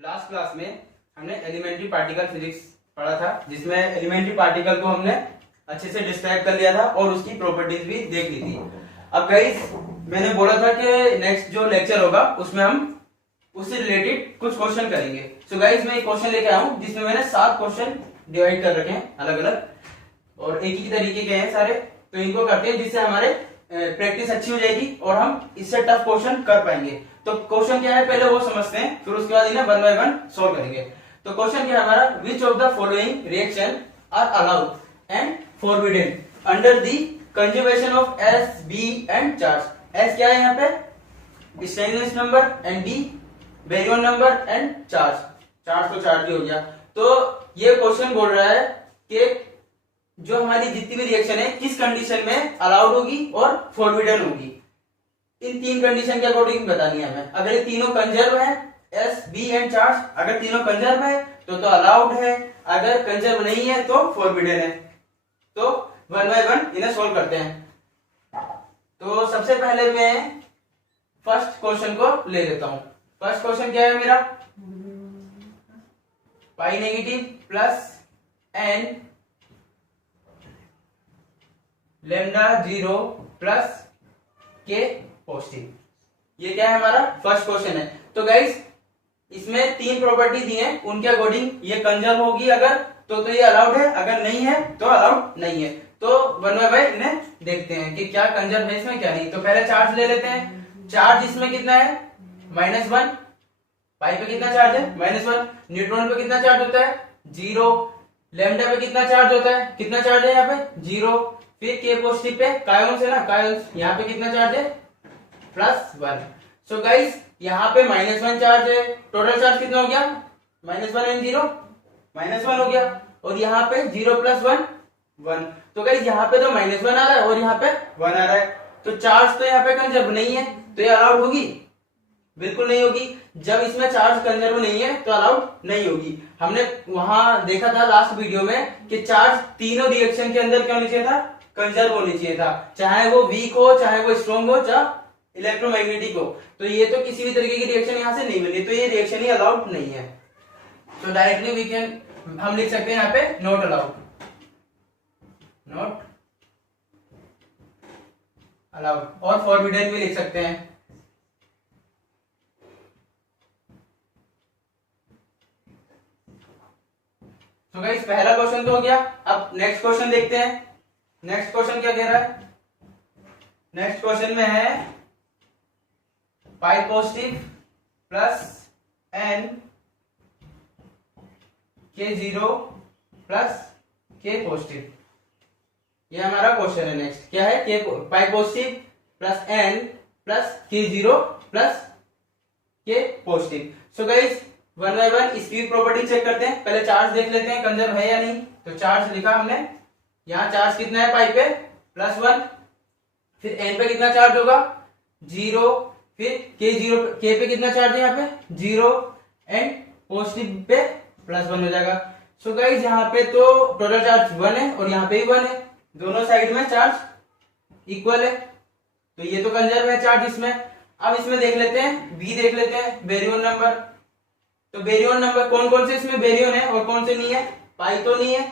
Last class में हमने elementary particle physics पढ़ा था, जिसमें एलिमेंट्री पार्टिकल को हमने अच्छे से डिस्क्राइब कर लिया था और उसकी प्रॉपर्टीज भी देख ली थी। अब गाइस मैंने बोला था कि नेक्स्ट जो लेक्चर होगा उसमें हम उससे रिलेटेड कुछ क्वेश्चन करेंगे। सो गाइस मैं एक क्वेश्चन लेके आया हूं जिसमें मैंने 7 क्वेश्चन डिवाइड कर रखे हैं अलग अलग, और एक ही तरीके के हैं सारे। तो इनको करते हैं जिससे हमारे प्रैक्टिस अच्छी हो जाएगी और हम इससे टफ क्वेश्चन कर पाएंगे। तो क्वेश्चन क्या है पहले वो समझते हैं, फिर उसके बाद इन्हें 1 बाय 1 सॉल्व करेंगे। तो क्वेश्चन क्या है हमारा, which of the following reaction are allowed and forbidden under the conservation of S, B and charge. S क्या है यहाँ पे, stainless number, and B baryon number, and charge. Charge तो चार्ज ही हो गया। तो ये क्वेश्चन बोल रहा है कि जो हमारी जितनी भी रिएक्शन है किस कंडीशन में अलाउड होगी और फॉरबिडन होगी। इन 3 कंडीशन के अकॉर्डिंग बतानी है हमें। अगर ये तीनों कंजर्व है, एस, बी एंड चार्ज, अगर तीनों कंजर्व है तो अलाउड है, अगर कंजर्व नहीं है तो फॉरबिडन है। तो 1 बाय 1 इन्हें सोल्व करते हैं। तो सबसे पहले मैं फर्स्ट क्वेश्चन को ले लेता हूं। फर्स्ट क्वेश्चन क्या है मेरा, pi negative plus N lambda 0 plus K positive. ये क्या है हमारा फर्स्ट क्वेश्चन है। तो गाइस इसमें 3 प्रॉपर्टी दी हैं, उनके अकॉर्डिंग ये कंजर्व होगी अगर तो ये अलाउड है, अगर नहीं है तो अलाउड नहीं है। तो 1 बाय 1 इन्हें देखते हैं कि क्या कंजर्व है इसमें क्या नहीं। तो पहले चार्ज ले लेते हैं। चार्ज इसमें कितना है, -1। पाई पे कितना चार्ज है, -1। न्यूट्रॉन पे कितना चार्ज होता है, 0। लैम्डा पे कितना चार्ज होता है, कितना चार्ज है यहाँ पे, 0। फिर के पॉजिटिव पे कायोन्स है ना, कायोन्स, यहाँ पे कितना चार्ज है, +1। सो गाइस यहाँ पे -1 चार्ज है। टोटल चार्ज कितना हो गया, -1 एंड 0 -1 हो गया। और यहाँ पे 0 + 1 1। तो गाइस यहाँ पे तो -1 आ रहा है और यहाँ पे 1 आ रहा है। तो चार्ज तो यहाँ पे कंजर्व नहीं है, तो ये अलाउड होगी, बिल्कुल नहीं होगी। जब इसमें चार्ज कंजर्व नहीं है तो अलाउड नहीं होगी। हमने वहां देखा था लास्ट वीडियो में कि चार्ज तीनों रिएक्शन के अंदर क्या होना चाहिए था, कंजर्व होनी चाहिए था, चाहे वो वीक हो, चाहे वो स्ट्रॉन्ग हो, चाहे इलेक्ट्रोमैग्नेटिक हो। तो ये तो किसी भी तरीके की रिएक्शन यहां से नहीं मिली, तो ये रिएक्शन ही अलाउड नहीं है। तो डायरेक्टली वी कैन हम लिख सकते हैं यहाँ पे नॉट अलाउड, नॉट अलाउड। और फॉरबिडन भी लिख सकते हैं। तो गाइस पहला क्वेश्चन तो हो गया। अब नेक्स्ट क्वेश्चन देखते हैं। नेक्स्ट क्वेश्चन क्या कह रहा है, नेक्स्ट क्वेश्चन में है पाई पॉजिटिव प्लस एन के 0 प्लस के पॉजिटिव। ये हमारा क्वेश्चन है। नेक्स्ट क्या है, के पाई positive plus N plus K 0 plus K positive. So guys 1 bye 1 इसकी प्रॉपर्टी चेक करते हैं। पहले चार्ज देख लेते हैं कंजर्व है या नहीं। तो चार्ज लिखा हमने, यहाँ चार्ज कितना है पाई पे, +1। फिर एन पे कितना चार्ज होगा, 0। फिर के पे कितना चार्ज है यहाँ पे, 0। एंड पॉजिटिव पे +1 हो जाएगा। सो गाइस यहाँ पे तो टोटल चार्ज 1 है और यहाँ पे भी 1 है, दोनों साइड में चार्ज इक्वल है। तो ये तो कंजर्व है चार्ज इसमें। अब इसमें देख लेते हैं, बी देख लेते हैं, बेरियन नंबर। तो बेरियन नंबर कौन कौन से इसमें बेरियन है और कौन से नहीं है, पाई तो नहीं है,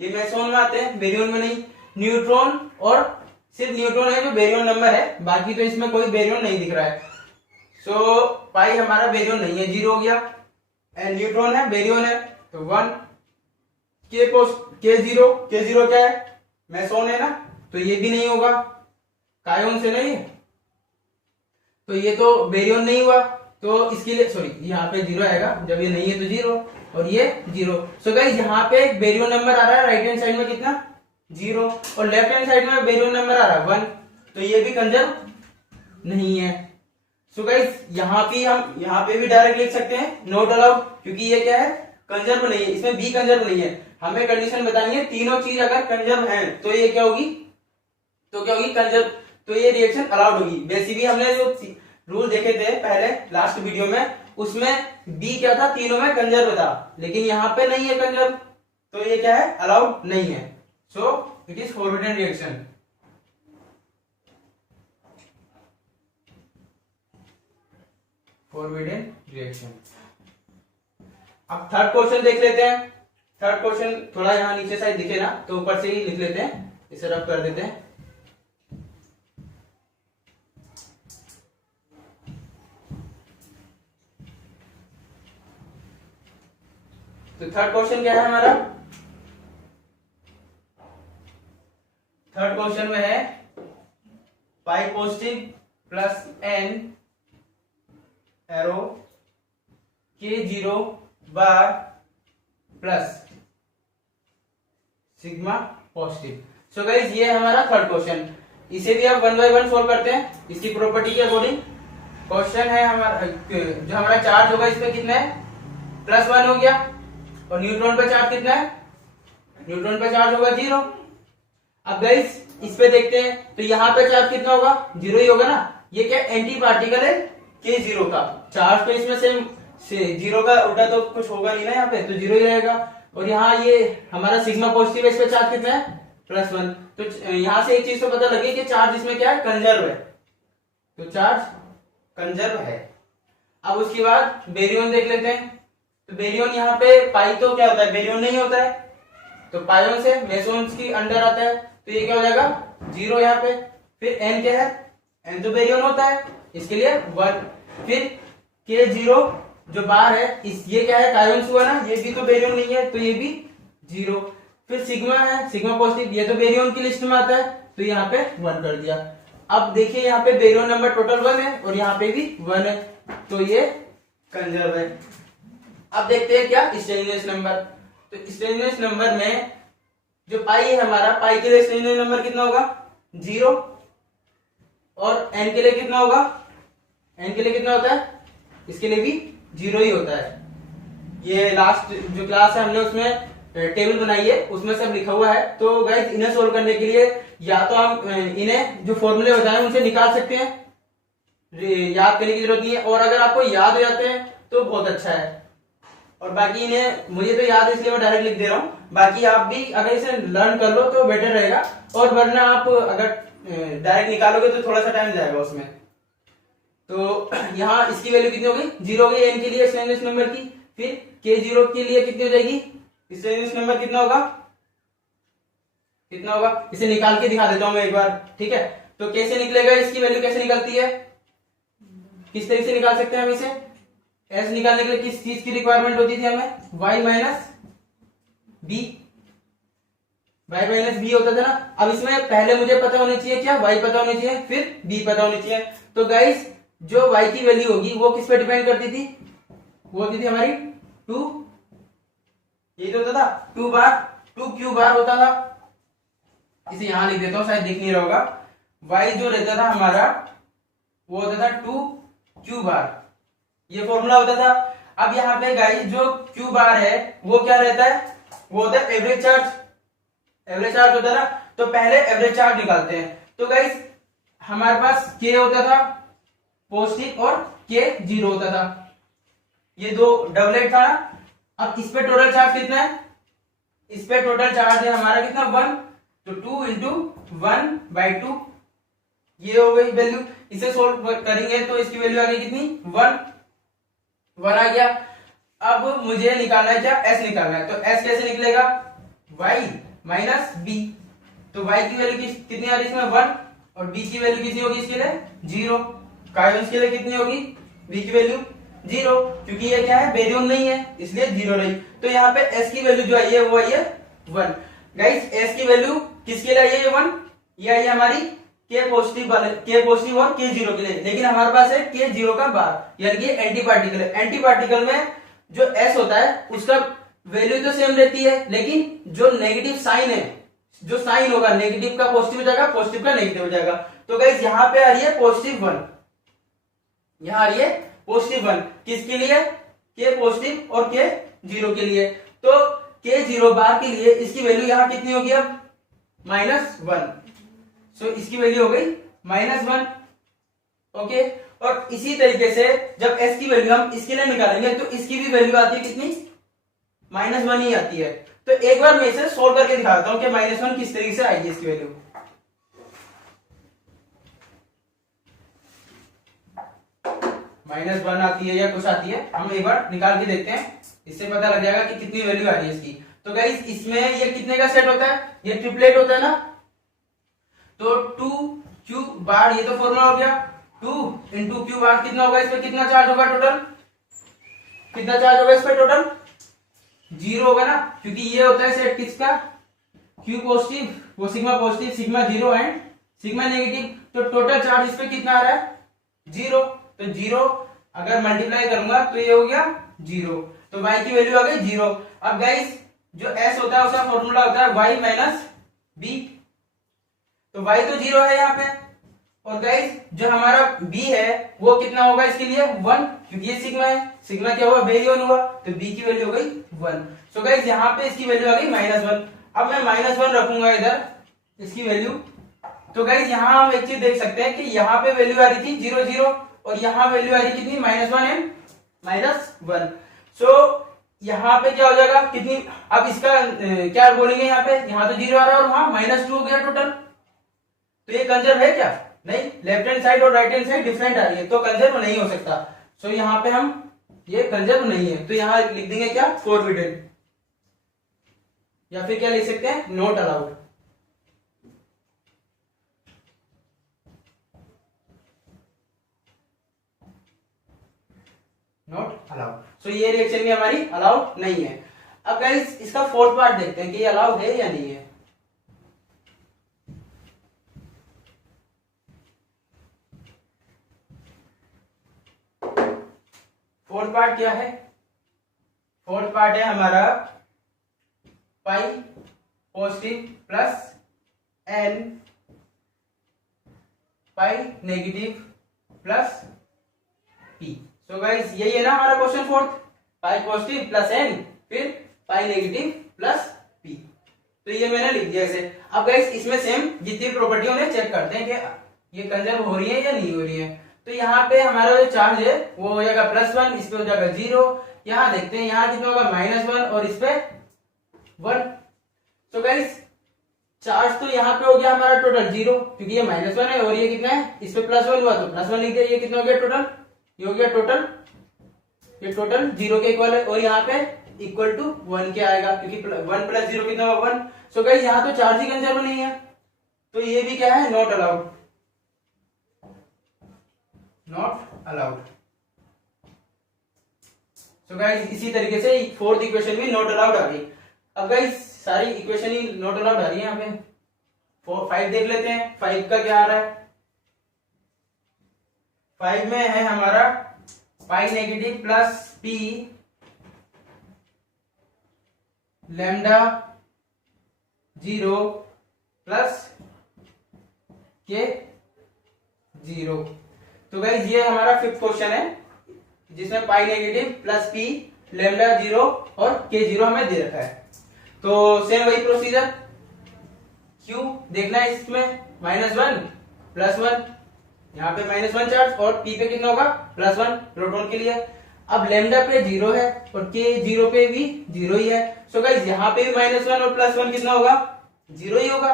ये मेसोन में आते हैं, बेरियन में नहीं। न्यूट्रॉन और सिर्फ न्यूट्रॉन है जो बेरियन नंबर है, बाकी तो इसमें कोई बेरियन नहीं दिख रहा है। सो पाई हमारा बेरियन नहीं है, 0 हो गया। एंड न्यूट्रॉन है, बेरियन है, तो 1। के 0 क्या है, मेसोन है ना, तो ये भी नहीं होगा, कायोन से नहीं है, तो ये तो बेरियन नहीं हुआ। तो इसके लिए सॉरी यहाँ पे 0 आएगा, जब ये नहीं है तो 0 और ये 0। सो गाइस यहाँ पे एक बेरियन नंबर आ रहा है राइट हैंड साइड में, कितना, 0। और लेफ्ट हैंड साइड में बेरियन नंबर आ रहा है 1, तो ये भी कंजर्व नहीं है। सो गाइस यहाँ पे भी डायरेक्ट लिख सकते हैं नॉट अलाउड, क्योंकि ये क्या है, कंजर्व नहीं है, इसमें बी कंजर्व नहीं है। हमें कंडीशन बतानी है, तीनों चीज अगर कंजर्व है तो ये क्या होगी, कंजर्व, तो ये रिएक्शन अलाउड होगी। बेसिकली हमने जो रूल देखे थे पहले लास्ट वीडियो में, उसमें बी क्या था, तीनों में कंजर्व था, लेकिन यहाँ पे नहीं है कंजर्व, तो ये क्या है, अलाउड नहीं है। So it is forbidden reaction. Forbidden reaction. अब थर्ड क्वेश्चन देख लेते हैं। थर्ड क्वेश्चन थोड़ा यहाँ नीचे साइड दिखे ना, तो ऊपर से ही लिख लेते हैं, इसे रब कर देते हैं। तो थर्ड क्वेश्चन क्या है हमारा? थर्ड क्वेश्चन में है pi positive plus N arrow K zero bar plus sigma positive. So guys ये है हमारा थर्ड क्वेश्चन। इसे भी आप 1 बाय 1 सोल्व करते हैं इसकी प्रॉपर्टी के अकॉर्डिंग। क्वेश्चन है हमारा, जो हमारा चार्ज होगा इस पे कितना है, +1 हो गया, और न्यूट्रॉन पे चार्ज कितना है, न्यूट्रॉन पे चार्ज होगा 0। अब गाइस इस पे देखते हैं, तो यहाँ पे चार्ज कितना होगा, 0 ही होगा ना। ये क्या एंटी पार्टिकल है K0 का, चार्ज तो इसमें से 0 का उल्टा तो कुछ होगा नहीं ना यहाँ पे, तो 0 ही रहेगा। और यहाँ ये हमारा सिग्मा पॉजिटिव है, इस पे चार्ज कितना है, +1। तो यहाँ से एक चीज तो पता लगी कि चार्ज इसमें क्या है, कंजर्व है, तो चार्ज कंजर्व है। अब उसके बाद बेरियन देख लेते हैं। तो बेरियन यहाँ पे पाई तो क्या होता है, बेरियन नहीं होता है, तो पायोन से मेसोन्स की अंडर आता है, तो ये क्या हो जाएगा 0 यहाँ पे। फिर एन क्या है, एन तो बेरियन होता है, इसके लिए 1। फिर K0 जो बार है, इस ये क्या है, कायोन्स हुआ ना, ये भी तो बेरियन नहीं है, तो ये भी 0। फिर सिग्मा है, सिग्मा पॉजिटिव, ये तो बेरियन की लिस्ट में आता है, तो यहाँ पे 1 कर दिया। अब देखिए यहाँ पे बेरियन नंबर टोटल 1 है, और यहाँ पे भी 1 है, तो ये कंजर्व है। अब देखते हैं क्या स्टेनलेस नंबर। तो स्टेनलेस नंबर में जो पाई है हमारा, पाई के लिए स्टेनलेस नंबर कितना होगा, 0। और एन के लिए कितना होगा, एन के लिए कितना होता है, इसके लिए भी 0 ही होता है। ये लास्ट जो क्लास है हमने उसमें टेबल बनाई है, उसमें सब लिखा हुआ है। तो गाइस इन्हें सोल्व करने के लिए या तो हम इन्हें जो फॉर्मूले बताए उनसे निकाल सकते हैं, याद करने की जरूरत नहीं है। और अगर आपको याद हो जाते हैं तो बहुत अच्छा है, और बाकी इन्हें मुझे तो याद है इसलिए मैं डायरेक्ट लिख दे रहा हूँ। बाकी आप भी अगर इसे लर्न कर लो तो बेटर रहेगा, और वरना आप अगर डायरेक्ट निकालोगे तो थोड़ा सा टाइम जाएगा उसमें। तो यहाँ इसकी वैल्यू कितनी हो गई, 0 हो गई एन के लिए स्टेनलेस नंबर की। फिर K0 के लिए कितनी हो जाएगी, स्टेनलेस नंबर कितना होगा, कितना होगा, इसे निकाल के दिखा देता हूं मैं एक बार, ठीक है। तो कैसे निकलेगा, इसकी वैल्यू कैसे निकलती है, किस तरीके से निकाल सकते हैं हम इसे। एस निकालने के लिए किस चीज की रिक्वायरमेंट होती थी हमें, y minus B, y minus B होता था ना। अब इसमें पहले मुझे पता होनी चाहिए क्या, y पता होनी चाहिए, फिर b पता होनी चाहिए। तो गाइस जो y की वैल्यू होगी वो किस पे डिपेंड करती थी, वो होती थी हमारी 2, ये तो होता था 2 बार, 2 क्यू बार होता था। इसे यहां लिख देता हूं, शायद दिख नहीं रहा होगा। y जो रहता था हमारा वो होता था 2 क्यू बार, ये फॉर्मूला होता था। अब यहाँ पे गाइस जो क्यू बार है वो क्या रहता है, वो होता है एवरेज चार्ज, एवरेज चार्ज होता है ना। तो पहले एवरेज चार्ज निकालते हैं। तो गाइस हमारे पास k होता था पॉजिटिव और K0 होता था, ये दो डबलेट था ना। अब इस पे टोटल चार्ज कितना है, इस पे टोटल चार्ज है हमारा कितना 1, तो 2 इंटू 1/2, ये हो गई वैल्यू। इसे सोल्व करेंगे तो इसकी वैल्यू आ गई कितनी 1 आ गया। अब मुझे निकालना है क्या, s निकालना है। तो s कैसे निकलेगा, y माइनस b। तो y की वैल्यू कितनी आ रही है इसमें 1, और b की वैल्यू कितनी होगी इसके लिए 0। कायोन्स के लिए कितनी होगी, b की वैल्यू 0, क्योंकि ये क्या है बेरियम नहीं है, इसलिए 0 रही। तो यहाँ पे s की वैल्यू जो आई है वो आई है 1। गाइस s की वैल्यू किसके लिए आई है 1, ये आई है हमारी K पॉजिटिव वाले, K पॉजिटिव और K0 के लिए। लेकिन हमारे पास है K0 का बार, यानी कि एंटी पार्टिकल है। एंटी पार्टिकल में जो S होता है उसका वैल्यू तो सेम रहती है, लेकिन जो नेगेटिव साइन है, जो साइन होगा नेगेटिव का पॉजिटिव हो जाएगा, पॉजिटिव का नेगेटिव हो जाएगा। तो गाइस यहाँ पे आ रही है +1, यहाँ आ रही है +1 किसके लिए, K पॉजिटिव और K0 के लिए। तो K0 बार के लिए इसकी वैल्यू यहाँ कितनी होगी अब -1, सो इसकी वैल्यू हो गई -1, ओके। और इसी तरीके से जब s की वैल्यू हम इसके लिए निकालेंगे तो इसकी भी वैल्यू आती है कितनी, -1 ही आती है। तो एक बार मैं इसे सोल्व करके दिखाता हूं कि -1 किस तरीके से आएगी इसकी वैल्यू। -1 आती है या कुछ आती है, हम एक बार निकाल के देखते हैं। इससे पता लग जाएगा कि कितनी वैल्यू आ रही है इसकी। तो गाइस इसमें ये कितने का सेट होता है, ये ट्रिपलेट होता है ना, तो 2q बार, ये तो फॉर्मूला हो गया, 2 इंटू क्यू बार कितना होगा, इस पे कितना चार्ज होगा टोटल, कितना चार्ज होगा इस पे टोटल, 0 होगा ना, क्योंकि ये होता है सेट किसका, q पॉजिटिव, वो sigma positive, sigma 0 and sigma negative, तो टोटल चार्ज इस पे कितना आ रहा है 0, तो 0 अगर मल्टीप्लाई करूंगा तो ये हो गया 0, तो y की वैल्यू आ गई 0। अब गाइस जो s होता है उसका फॉर्मूला होता है y माइनस b, तो y तो 0 है यहाँ पे, और गाइस जो हमारा b है वो कितना होगा इसके लिए 1, क्योंकि ये सिग्मा है, सिग्मा क्या हुआ वेरी 1 हुआ, तो b की वैल्यू हो गई 1। सो गाइस यहाँ पे इसकी वैल्यू आ गई -1। अब मैं -1 रखूंगा इधर इसकी वैल्यू, तो गाइस यहाँ हम एक चीज देख सकते हैं कि यहाँ पे वैल्यू आ रही थी 0 0 और यहाँ वैल्यू आ रही कितनी -1 एंड -1। सो यहाँ पे क्या हो जाएगा कितनी, अब इसका क्या बोलेंगे, यहाँ तो 0 आ रहा है और वहां -2 हो गया टोटल, तो ये कंजर्व है क्या, नहीं, लेफ्ट हैंड साइड और राइट हैंड साइड डिफरेंट आ रही है, तो कंजर्व नहीं हो सकता। सो यहाँ पे हम ये कंजर्व नहीं है, तो यहाँ लिख देंगे क्या फोरबिडन, या फिर क्या लिख सकते हैं नॉट अलाउड, नॉट अलाउड। सो ये रिएक्शन भी हमारी अलाउड नहीं है। अब गाइस इसका फोर्थ पार्ट देखते हैं कि ये अलाउड है या नहीं है। फोर्थ पार्ट क्या है, फोर्थ पार्ट है हमारा pi positive plus N pi negative plus P. So guys यही है ना हमारा question fourth, pi positive plus N फिर पाई नेगेटिव प्लस पी, तो ये मैंने लिख दिया ऐसे। अब गाइस इसमें सेम जितनी प्रॉपर्टी उन्हें चेक करते हैं कि ये कंजर्व हो रही है या नहीं हो रही है। तो यहाँ पे हमारा जो चार्ज है वो हो जाएगा +1, इस पे हो जाएगा 0, यहाँ देखते हैं यहाँ कितना होगा -1 और इस पे 1। तो गाइस चार्ज तो यहाँ पे हो गया हमारा टोटल 0, क्योंकि ये -1 है और ये कितना है, इस पे +1 हुआ तो +1 लिख दिया, ये कितना हो गया टोटल, ये हो गया टोटल, ये टोटल 0 के इक्वल है, और यहाँ पे इक्वल टू 1 के आएगा, क्योंकि 1 + 0 कितना होगा 1। सो गाइस यहाँ तो चार्ज ही कंजर्व नहीं है, तो ये भी क्या है not allowed, not allowed. So guys इसी तरीके से फोर्थ इक्वेशन भी नॉट अलाउड आ गई। अब गाइस सारी इक्वेशन ही नॉट अलाउड आ रही है, यहाँ पे 5 देख लेते हैं, 5 का क्या आ रहा है, 5 में है हमारा pi negative plus P lambda 0 plus K 0। तो गाइस ये हमारा फिफ्थ क्वेश्चन है जिसमें पाई नेगेटिव प्लस पी लैम्डा 0 और के 0 हमें दे रखा है। तो सेम वही प्रोसीजर, क्यू देखना है इसमें -1 +1, यहाँ पे -1 चार्ज और पी पे कितना होगा +1 प्रोटॉन के लिए। अब लैम्डा पे 0 है और के 0 पे भी 0 ही है। सो गाइस यहाँ पे भी -1 और +1 कितना होगा 0 ही होगा,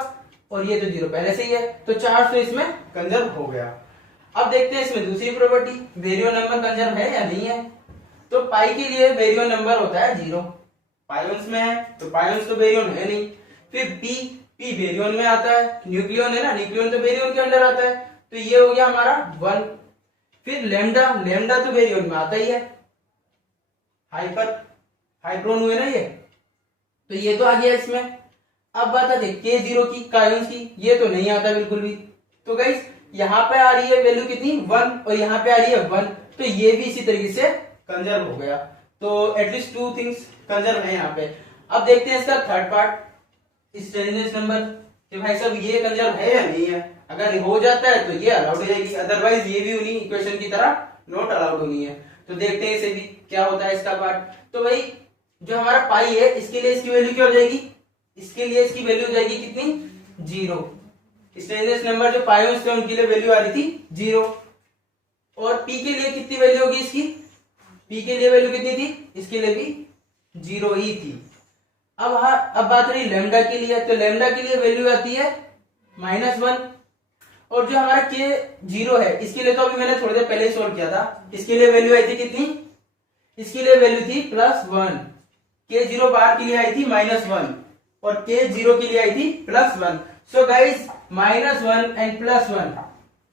और ये तो 0 पहले से ही है, तो चार्ज तो इसमें कंजर्व हो गया। अब देखते हैं इसमें दूसरी प्रॉपर्टी, वेरियो नंबर कंजर्व है या नहीं है। तो पाई के लिए वेरियो नंबर होता है 0, पायोन्स में है तो पायोन्स तो वेरियोन है नहीं। फिर पी वेरियोन में आता है, न्यूक्लियन है ना, न्यूक्लियन तो वेरियोन के अंदर आता है, तो ये हो गया हमारा 1। फिर लैम्डा तो वेरियोन में आता ही है, हाइड्रोन हुए ना ये, तो ये तो आ गया इसमें। अब बात आती है K0 की, कायोन्स की, ये तो नहीं आता बिल्कुल भी। तो गाइस यहाँ पे आ रही है वैल्यू कितनी 1 और यहाँ पे आ रही है 1, तो ये भी इसी तरीके से कंजर्व हो गया। तो एटलीस्ट 2 थिंग्स कंजर्व है यहाँ पे। अब देखते हैं इसका थर्ड पार्ट, स्टेनलेस नंबर, कि भाई साहब ये कंजर्व है या नहीं है। अगर हो जाता है तो ये अलाउड हो जाएगी, अदरवाइज ये भी उन्हीं इक्वेशन की तरह नॉट अलाउड होनी है। तो देखते हैं इसे भी क्या होता है इसका पार्ट। तो भाई जो हमारा पाई है इसके लिए इसकी वैल्यू क्या हो जाएगी, इसके लिए इसकी वैल्यू हो जाएगी कितनी 0। स्टेनलेस नंबर जो पायोन्स थे उनके लिए वैल्यू आ रही थी 0, और पी के लिए कितनी वैल्यू होगी इसकी, पी के लिए वैल्यू कितनी थी, इसके लिए भी 0 ही थी। अब बात रही लैम्डा के लिए, तो लैम्डा के लिए वैल्यू आती है -1, और जो हमारा के 0 है इसके लिए तो अभी मैंने थोड़ी देर पहले ही सोल्व किया था, इसके लिए वैल्यू आई थी कितनी इसके लिए वैल्यू थी +1, K0 बार के लिए आई थी -1 और K0 के लिए आई थी +1। सो गाइस -1 एंड +1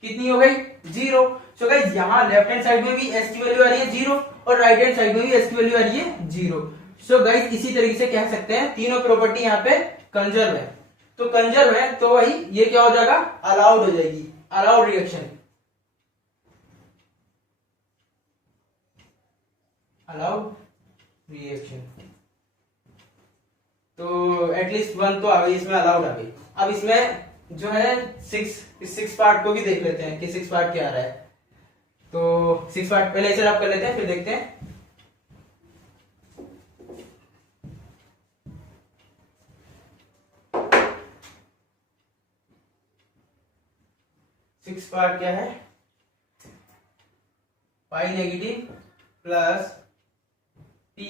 कितनी हो गई 0। सो गाइस यहाँ लेफ्ट हैंड साइड में भी s की वैल्यू आ रही है 0 और राइट हैंड साइड में भी s की वैल्यू आ रही है 0। सो गाइस इसी तरीके से कह सकते हैं तीनों प्रॉपर्टी यहाँ पे कंजर्व है। तो कंजर्व है तो वही ये क्या हो जाएगा, अलाउड हो जाएगी, अलाउड रिएक्शन, अलाउड रिएक्शन। तो एटलीस्ट 1 तो आ गई इसमें, अलाउड आ गई। अब इसमें जो है 6 पार्ट को भी देख लेते हैं कि 6 पार्ट क्या आ रहा है। तो 6 पार्ट पहले इसे रब कर लेते हैं फिर देखते हैं। सिक्स पार्ट क्या है, पाई नेगेटिव प्लस p,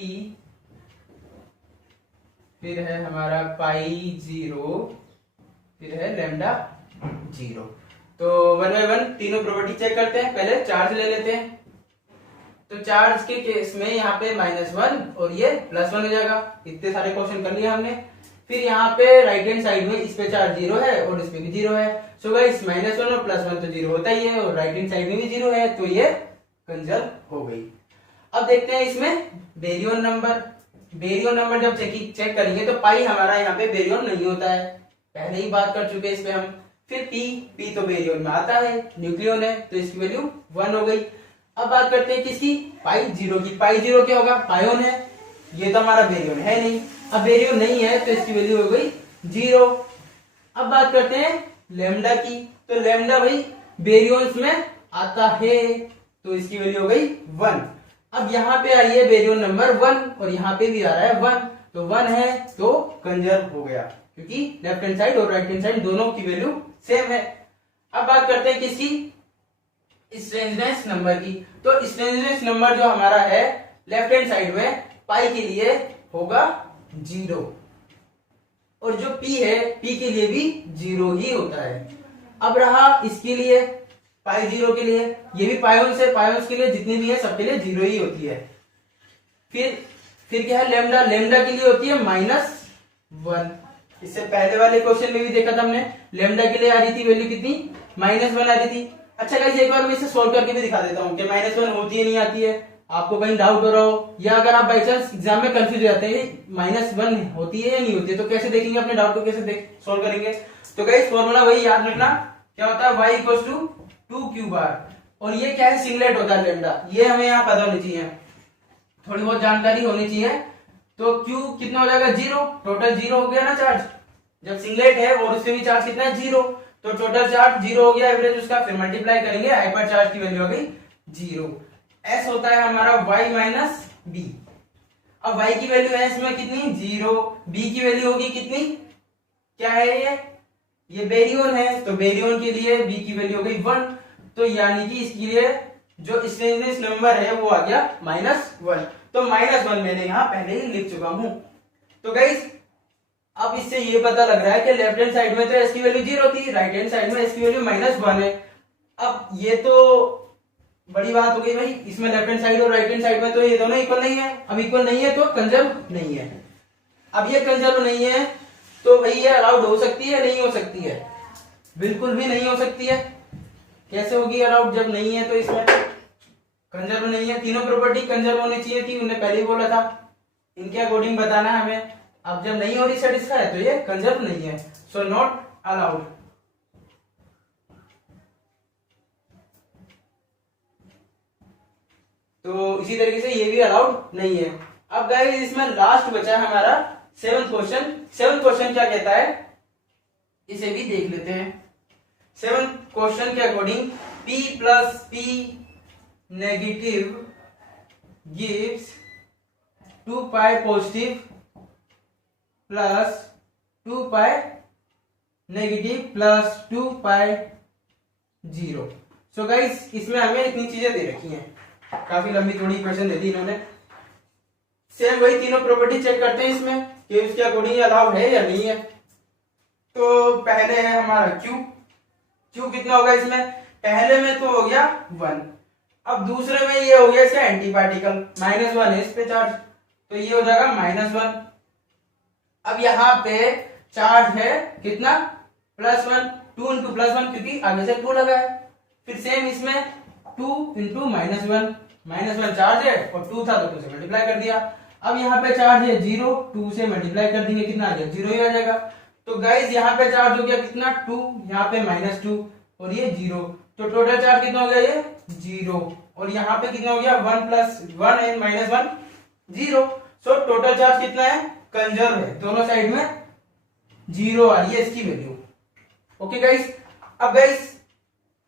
फिर है हमारा पाई 0, फिर है लैम्डा 0। तो 1 बाय 1 तीनों प्रॉपर्टी चेक करते हैं। पहले चार्ज ले लेते हैं। तो चार्ज के केस में यहाँ पे -1 और ये +1 हो जाएगा। इतने सारे क्वेश्चन कर लिए हमने। फिर यहाँ पे राइट हैंड साइड में इस पे चार्ज 0 है और इस पे भी 0 है। सो गाइस -1 और +1 तो 0 होता ही है और राइट हैंड साइड में भी 0 है, तो ये कंजर्व हो गई। अब देखते हैं इसमें बेरियन नंबर। बेरियन नंबर जब चेक करेंगे तो पाई हमारा यहाँ पे बेरियन नहीं होता है, पहले ही बात कर चुके हैं इस पे हम। फिर p तो बेरियन में आता है, न्यूक्लियन है, तो इसकी वैल्यू 1 हो गई। अब बात करते हैं किसकी, पाई 0 की। पाई 0 क्या होगा, पायोन है, ये तो हमारा बेरियन है नहीं। अब बेरियन नहीं है तो इसकी वैल्यू हो गई 0। अब बात करते हैं लैम्डा की। तो लैम्डा भाई बेरियंस में आता है, तो इसकी वैल्यू हो गई 1। अब यहाँ पे आई है बेरियन नंबर 1 और यहाँ पे भी आ रहा है 1, तो 1 है तो कंजर्व हो गया, क्योंकि लेफ्ट हैंड साइड और राइट हैंड साइड दोनों की वैल्यू सेम है। अब बात करते हैं किसकी, स्ट्रेंजनेस नंबर की। तो स्ट्रेंजनेस नंबर जो हमारा है लेफ्ट हैंड साइड में पाई के लिए होगा 0 और जो p है p के लिए भी 0 ही होता है। अब रहा इसके लिए पाई 0 के लिए, ये भी पायोन्स है, पायोन्स के लिए जितनी भी है सबके लिए 0 ही होती है। फिर क्या है लैम्डा, लैम्डा के लिए होती है -1। इससे पहले वाले क्वेश्चन में भी देखा था हमने, लैम्डा के लिए आ रही थी वैल्यू कितनी, -1 आ रही थी। अच्छा गाइस एक बार मैं इसे सोल्व करके भी दिखा देता हूँ कि -1 होती है नहीं आती है, आपको कहीं डाउट हो रहा हो, या अगर आप बाई चांस एग्जाम में कंफ्यूज हो जाते हैं -1 होती है या नहीं होती है, तो कैसे देखेंगे अपने डाउट को, कैसे सोल्व करेंगे। तो गाइस फॉर्मूला वही याद रखना, क्या होता है y = 2q बार, और ये क्या है सिंगलेट होता है लैम्डा, ये हमें यहाँ पता होनी चाहिए, थोड़ी बहुत जानकारी होनी चाहिए। तो q कितना हो जाएगा 0, टोटल 0 हो गया ना चार्ज, जब सिंगलेट है और उससे भी चार्ज कितना है 0, तो टोटल चार्ज 0 हो गया एवरेज उसका, फिर मल्टीप्लाई करेंगे हाइपर चार्ज की वैल्यू हो गई 0। s होता है हमारा y - b। अब y की वैल्यू s में कितनी 0, b की वैल्यू होगी कितनी, क्या है ये बेरियन है, तो बेरियन के लिए b की वैल्यू हो गई 1, तो यानी कि इसके लिए जो स्ट्रेंजनेस नंबर है वो आ गया -1। तो -1 मैंने यहाँ पहले ही लिख चुका हूं। तो गाइस अब इससे ये पता लग रहा है कि लेफ्ट हैंड साइड में तो s की वैल्यू 0 थी, राइट हैंड साइड में s की वैल्यू -1 है। अब ये तो बड़ी बात हो गई भाई, इसमें लेफ्ट हैंड साइड और राइट हैंड साइड में तो ये दोनों इक्वल नहीं है। अब इक्वल नहीं है तो कंजर्व नहीं है। अब ये कंजर्व नहीं है तो भाई ये अलाउड हो सकती है नहीं हो सकती है, बिल्कुल भी नहीं हो सकती है। कैसे होगी अलाउड जब नहीं है, तो इसमें कंजर्व नहीं है, तीनों प्रॉपर्टी कंजर्व होनी चाहिए थी, उन्होंने पहले ही बोला था, इनके अकॉर्डिंग बताना है हमें। अब जब नहीं हो रही सेटिस्फाई तो ये कंजर्व नहीं है, सो नॉट अलाउड। तो इसी तरीके से ये भी अलाउड नहीं है। अब गाइस इसमें लास्ट बचा है हमारा 7th क्वेश्चन। 7th क्वेश्चन क्या कहता है इसे भी देख लेते हैं। 7th क्वेश्चन के according p + p negative gives 2π positive plus 2π negative plus 2π 0। So guys इसमें हमें इतनी चीजें दे रखी हैं, काफी लंबी थोड़ी इक्वेशन दे दी इन्होंने। सेम वही तीनों प्रॉपर्टी चेक करते हैं इसमें कि उसके अकॉर्डिंग अलाउ है या नहीं है। तो पहले है हमारा q कितना होगा इसमें, पहले में तो हो गया 1, अब दूसरे में ये हो गया इसका एंटी पार्टिकल, -1 है इस पे चार्ज, तो ये हो जाएगा -1। अब यहाँ पे चार्ज है कितना, +1, 2 × +1 क्योंकि आगे से 2 लगा है। फिर सेम इसमें 2 × -1 चार्ज है और 2 था तो 2 से मल्टीप्लाई कर दिया। अब यहाँ पे चार्ज है 0, 2 से मल्टीप्लाई कर देंगे कितना आ जाएगा, 0 ही आ जाएगा। तो गाइस यहाँ पे चार्ज हो गया कितना, 2, यहाँ पे -2 और ये 0, तो टोटल चार्ज कितना हो गया, ये 0। और यहाँ पे कितना हो गया, 1 + 1 एंड -1 0। सो टोटल चार्ज कितना है, कंजर्व है, दोनों साइड में 0 आ रही है इसकी वैल्यू। ओके गाइस, अब गाइस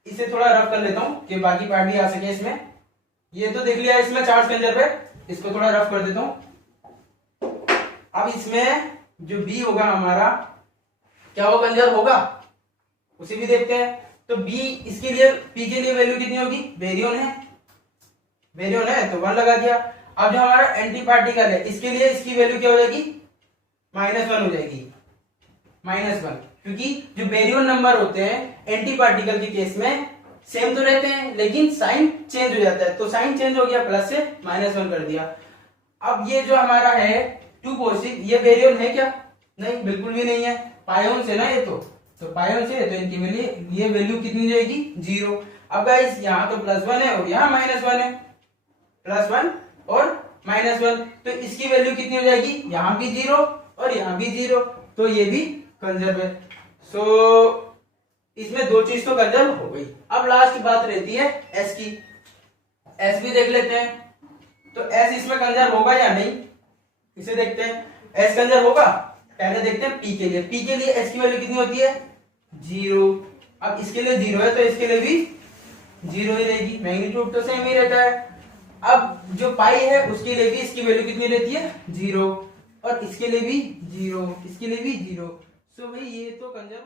इसे थोड़ा रफ कर लेता हूं कि बाकी पार्ट भी आ सके इसमें। ये तो देख लिया इसमें चार्ज कंजर्व है, इसको थोड़ा रफ कर देता हूं। अब इसमें जो बी होगा हमारा, क्या वो कंजर्व होगा, उसे भी देखते हैं। तो बी, इसके लिए पी के लिए वैल्यू कितनी होगी, बेरियन है तो 1 लगा दिया। अब जो हमारा एंटी पार्टिकल है इसके लिए इसकी वैल्यू क्या हो जाएगी, -1 हो जाएगी, -1, क्योंकि जो बेरियन नंबर होते हैं एंटी पार्टिकल के केस में सेम तो रहते हैं लेकिन साइन चेंज हो जाता है, तो साइन चेंज हो गया, प्लस से -1 कर दिया। अब ये जो हमारा है 2 पॉजिटिव, ये बेरियन है क्या, नहीं बिल्कुल भी नहीं है, पायोन से ना ये तो पायोन से, तो इनकी वैल्यू, ये वैल्यू कितनी जाएगी, 0। अब गाइस यहाँ तो +1 है और यहाँ -1 है, +1 और -1, तो इसकी वैल्यू कितनी हो जाएगी, यहाँ भी 0 और यहाँ भी 0, तो ये भी कंजर्व है। सो इसमें 2 चीज तो कंजर्व हो गई। अब लास्ट बात रहती है एस की, एस भी देख लेते हैं। तो एस इसमें कंजर्व होगा या नहीं, इसे देखते हैं। एस कंजर्व होगा, पहले देखते हैं पी के लिए। पी के लिए एस की वैल्यू कितनी होती है, 0। अब इसके लिए 0 है तो इसके लिए भी 0 ही रहेगी, मैग्नीट्यूड तो सेम ही रहता है। अब जो पाई है उसके लिए भी इसकी वैल्यू कितनी रहती है, 0, और इसके लिए भी 0, इसके लिए भी 0। सो भाई ये तो कंजर्व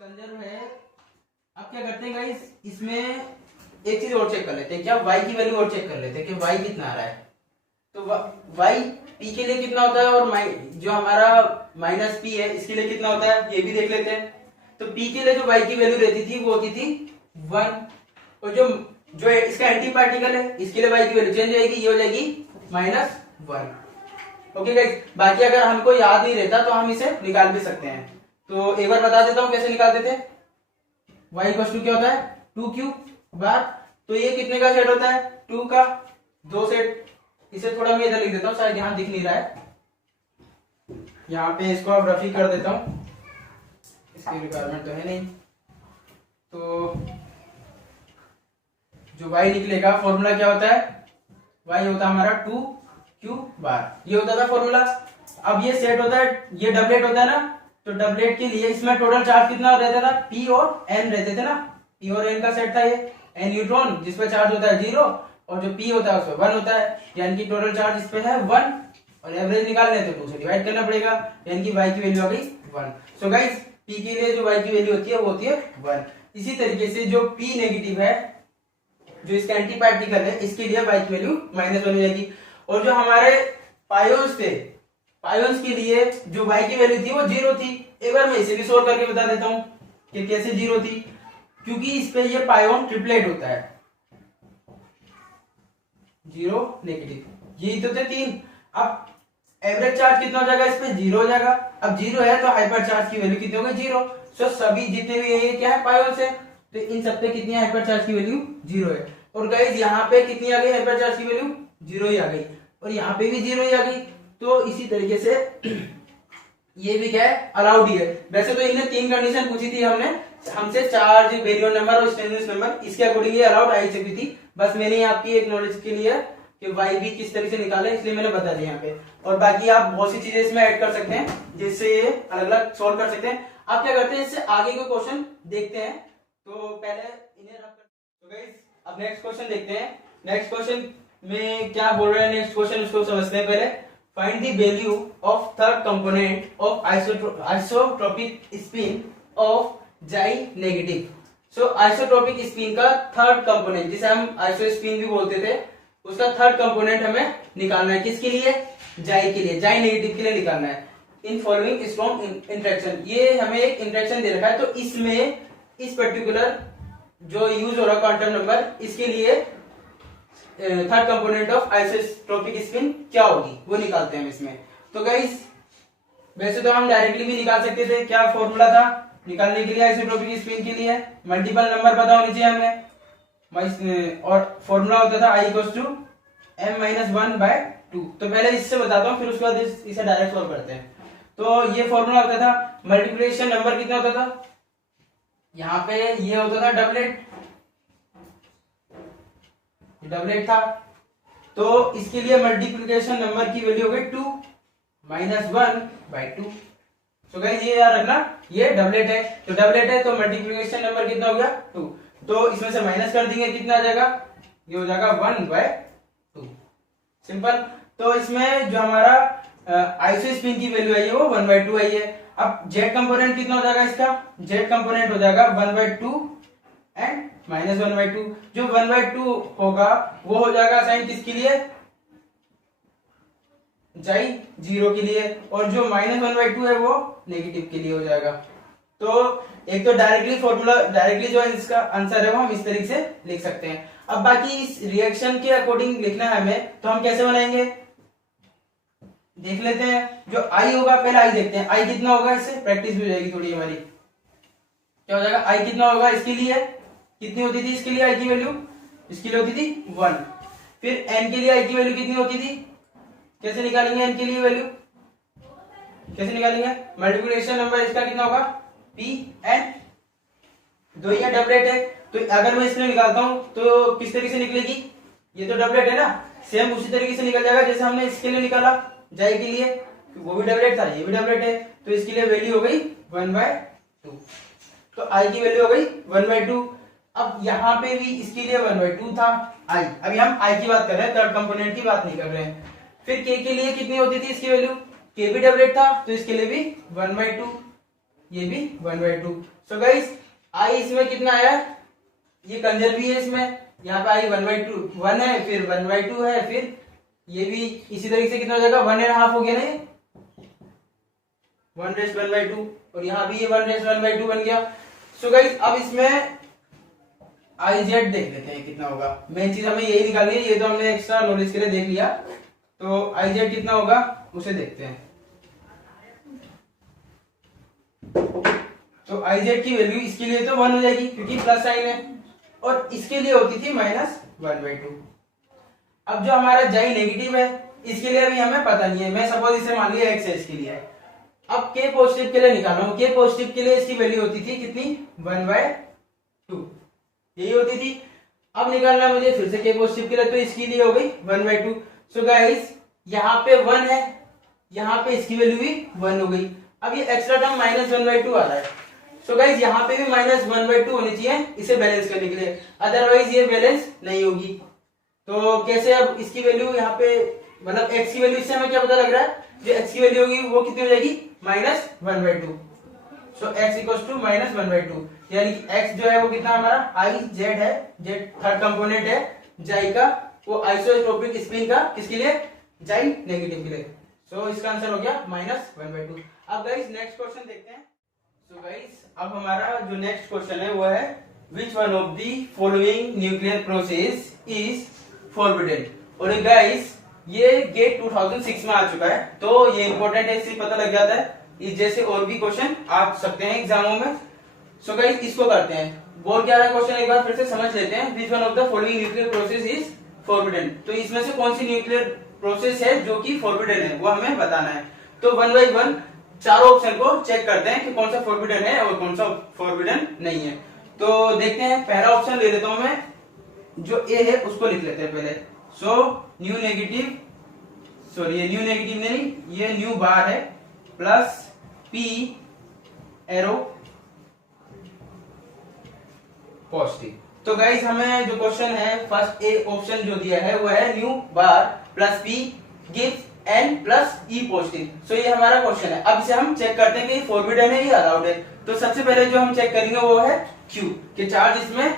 कंजर्व है। अब क्या करते हैं गाइस, इसमें एक चीज और चेक कर लेते हैं, क्या y की वैल्यू और चेक कर लेते हैं कि y कितना आ रहा है। तो y p के लिए कितना होता है और जो हमारा -p है इसके लिए कितना होता है, ये भी देख लेते हैं। तो p के लिए जो y की वैल्यू रहती थी वो होती थी 1, और जो इसका एंटी पार्टिकल है इसके लिए y की वैल्यू चेंज हो जाएगी, ये हो जाएगी -1। ओके गाइस, बाकी अगर हमको याद नहीं रहता तो हम इसे निकाल भी सकते हैं। तो एक बार बता देता हूं कैसे निकालते थे। y = क्या होता है, 2q बार, तो ये कितने का सेट होता है, 2 का 2 सेट। इसे थोड़ा मैं इधर लिख देता हूं, शायद यहां दिख नहीं रहा है, यहाँ पे इसको अब रफी कर देता हूं, इसकी रिक्वायरमेंट तो है नहीं। तो जो y निकलेगा, फॉर्मूला क्या होता है, y होता है हमारा 2q बार, ये होता था फॉर्मूला। अब ये सेट होता है, ये डबलेट होता है ना, तो डबलेट के लिए इसमें टोटल चार्ज कितना रहता था, p और n रहते थे ना, p और n का सेट था ये। n न्यूट्रॉन जिसपे चार्ज होता है 0 और जो p होता है उसपे 1 होता है, यानी कि टोटल चार्ज इस पे है 1, और एवरेज निकालने तो 2 से डिवाइड करना पड़ेगा, यानी कि y की वैल्यू आ गई 1। सो गाइस p के लिए जो y की वैल्यू होती है वो होती है 1। इसी तरीके से जो p नेगेटिव है, जो इसका एंटी पार्टिकल है, इसके लिए y की वैल्यू -1 हो जाएगी। और जो हमारे पायोन्स थे, पायोन्स के लिए जो y की वैल्यू थी वो 0 थी। एक बार मैं इसे भी सोल्व करके बता देता हूं कि कैसे 0 थी, क्योंकि इस पे ये पायोन ट्रिपलेट होता है, 0 नेगेटिव, यही तो थे 3। अब एवरेज चार्ज कितना हो जाएगा, इस पे 0 हो जाएगा। अब 0 है तो हाइपर चार्ज की वैल्यू कितनी होगी, 0। सो सभी जितने भी ये क्या है, पायोन्स है, तो इन सब पे कितनी हाइपर चार्ज की वैल्यू 0 है। और गाइस यहाँ पे कितनी आ गई हाइपर चार्ज की वैल्यू, 0 ही आ गई, और यहाँ पे भी 0 ही आ गई। तो इसी तरीके से ये भी क्या है, अलाउड ही है। वैसे तो इन्हें 3 कंडीशन पूछी थी हमसे, चार्ज, बेरियन नंबर और स्टेनलेस नंबर, इसके अकॉर्डिंग ये अलाउड आई चुकी थी। बस मैंने आपकी एक नॉलेज के लिए कि y भी किस तरीके से निकाले, इसलिए मैंने बता दिया यहाँ पे। और बाकी आप बहुत सी चीजें इसमें ऐड कर सकते हैं जिससे ये अलग अलग सोल्व कर सकते हैं। आप क्या करते हैं, इससे आगे के क्वेश्चन देखते हैं। तो पहले इन्हें रख कर, तो गाइस अब नेक्स्ट क्वेश्चन देखते हैं। नेक्स्ट क्वेश्चन में क्या बोल रहे हैं, नेक्स्ट क्वेश्चन उसको समझते हैं पहले। Find the value of third component of isotropic spin off जाई नेगेटिव। सो आइसोट्रोपिक स्पिन का थर्ड कंपोनेंट, जिसे हम आइसो स्पिन भी बोलते थे, उसका थर्ड कंपोनेंट हमें निकालना है। किसके लिए, जाई के लिए, जाई नेगेटिव के लिए निकालना है। इन फॉलोइंग स्ट्रॉन्ग इंटरेक्शन, ये हमें एक इंटरेक्शन दे रखा है, तो इसमें इस पर्टिकुलर जो यूज हो रहा है क्वांटम नंबर, इसके लिए third component of isotropic spin क्या होगी वो निकालते हैं हम इसमें। तो गाइस वैसे तो हम डायरेक्टली भी निकाल सकते थे, क्या फॉर्मूला था निकालने के लिए आइसोट्रोपिक स्पिन के लिए? मल्टीपल नंबर पता होनी चाहिए हमें, और फॉर्मूला होता था I इक्वल्स टू m-1/2। तो पहले इससे बताता हूँ, फिर उसके बाद इसे डायरेक्ट सॉल्व करते हैं। तो ये फॉर्मूला होता था, मल्टीप्लिकेशन नंबर कितना होता था, यहाँ पे ये होता था डबलेट था। तो इसके लिए मल्टीप्लिकेशन नंबर की वैल्यू हो गई 2 -1/2। तो गाइस ये याद रखना, ये डबलेट है, तो डबलेट है तो मल्टीप्लिकेशन नंबर कितना हो गया 2। तो इसमें से माइनस कर देंगे, कितना आ जाएगा, ये हो जाएगा 1/2, सिंपल। तो इसमें जो हमारा आइसो स्पिन की वैल्यू आई है वो 1/2 आई है। अब जेड कंपोनेंट कितना हो जाएगा इसका, जेड कंपोनेंट हो जाएगा 1/2 एंड -1/2। जो 1/2 होगा वो हो जाएगा साइन किसके लिए, जाई 0 के लिए, और जो -1/2 है वो नेगेटिव के लिए हो जाएगा। तो एक तो डायरेक्टली जो इसका आंसर है वो हम इस तरीके से लिख सकते हैं। अब बाकी इस रिएक्शन के अकॉर्डिंग लिखना है हमें, तो हम कैसे बनाएंगे देख लेते हैं। जो आई होगा, पहले आई देखते हैं, आई कितना होगा, इससे प्रैक्टिस भी हो जाएगी थोड़ी हमारी। क्या हो जाएगा, आई कितना होगा इसके लिए, कितनी होती थी इसके लिए आई की वैल्यू, इसके लिए होती थी 1। फिर एन के लिए आई की वैल्यू कितनी होती थी, कैसे निकालेंगे एन के लिए वैल्यू, कैसे निकालेंगे, मल्टीप्लिकेशन नंबर इसका कितना होगा पी एन, दो ये डबलेट है, तो अगर मैं इसमें निकालता हूं तो किस तरीके से निकलेगी, ये तो डबलेट है ना, सेम उसी तरीके से निकल जाएगा जैसे हमने इसके लिए निकाला जाई के लिए, वो भी डबलेट था ये भी डबलेट है, तो इसके लिए वैल्यू हो गई 1/2। तो आई की वैल्यू हो गई 1/2। अब यहाँ पे भी इसके लिए 1/2 था आई, अभी हम आई की बात कर रहे हैं, थर्ड कंपोनेंट की बात नहीं कर रहे हैं। फिर के लिए कितनी होती थी इसकी वैल्यू, के भी डबलेट था तो इसके लिए भी 1/2, ये भी 1/2। सो गाइस आई इसमें कितना आया, ये कंजर भी है इसमें, यहाँ पे आई 1/2 1 है, फिर 1/2 है, फिर ये भी इसी तरीके से कितना हो जाएगा 1.5 हो गया ना, ये 1/1/2, और यहाँ भी ये 1/1/2 बन गया। सो गाइस अब इसमें आई जेड देख लेते हैं कितना होगा, मेन चीज हमें यही निकालनी है, ये तो हमने एक्स्ट्रा नॉलेज के लिए देख लिया। तो आई जेड कितना होगा उसे देखते हैं। तो आई जेड की वैल्यू इसके लिए तो 1 हो जाएगी क्योंकि प्लस साइन है, और इसके लिए होती थी -1/2। अब जो हमारा जाई नेगेटिव है इसके लिए अभी हमें पता नहीं है, मैं सपोज इसे मान लिया x है इसके लिए। अब के पॉजिटिव के लिए निकाल रहा हूं, के पॉजिटिव के लिए इसकी वैल्यू होती थी कितनी 1/2, यही होती थी। अब निकालना मुझे फिर से के पॉजिटिव के लिए, तो इसके लिए हो गई 1/2। सो गाइस यहाँ पे 1 है, यहाँ पे इसकी वैल्यू भी 1 हो गई। अब ये एक्स्ट्रा टर्म -1/2 आ रहा है। सो गाइस यहाँ पे भी -1/2 होनी चाहिए इसे बैलेंस करने के लिए, अदरवाइज ये बैलेंस नहीं होगी। तो कैसे, अब इसकी वैल्यू यहाँ पे मतलब x की वैल्यू, इससे हमें क्या पता लग रहा है, जो x की वैल्यू होगी वो कितनी हो जाएगी -1/2। सो x इक्वल्स टू -1/2, यानी कि x जो है वो कितना हमारा आई जेड है, जेड थर्ड कंपोनेंट है जाई का, वो आइसोट्रोपिक स्पिन का किसके लिए, जाई नेगेटिव के लिए। सो इसका आंसर हो गया -1/2। अब गाइस नेक्स्ट क्वेश्चन देखते हैं। सो गाइस अब हमारा जो नेक्स्ट क्वेश्चन है वो है विच one of the following nuclear process is forbidden. और गाइस ये गेट 2006 में आ चुका है, तो ये इंपॉर्टेंट है, इससे पता लग जाता है, इस जैसे और भी क्वेश्चन आ सकते हैं एग्जामों में। सो गाइस इसको करते हैं, बोल क्या रहा है क्वेश्चन एक बार फिर से समझ लेते हैं। Which one of the following nuclear process is forbidden, तो इसमें से कौन सी न्यूक्लियर प्रोसेस है जो कि फॉरबिडन है वो हमें बताना है। तो 1 बाय 1 चारों ऑप्शन को चेक करते हैं कि कौन सा फॉरबिडन है और कौन सा फॉरबिडन नहीं है। तो देखते हैं, पहला ऑप्शन ले लेता हूं मैं, जो ए है उसको लिख लेते हैं पहले। सो न्यू नेगेटिव, सॉरी ये न्यू नेगेटिव नहीं, ये न्यू बार है, प्लस पी एरो पॉजिटिव। तो गाइस हमें जो क्वेश्चन है फर्स्ट ए ऑप्शन जो दिया है वो है nu bar plus P gives N plus E positive. So ये हमारा क्वेश्चन है। अब इसे हम चेक करते हैं कि फॉरबिडन है या अलाउड है। तो सबसे पहले जो हम चेक करेंगे वो है क्यू, कि चार्ज इसमें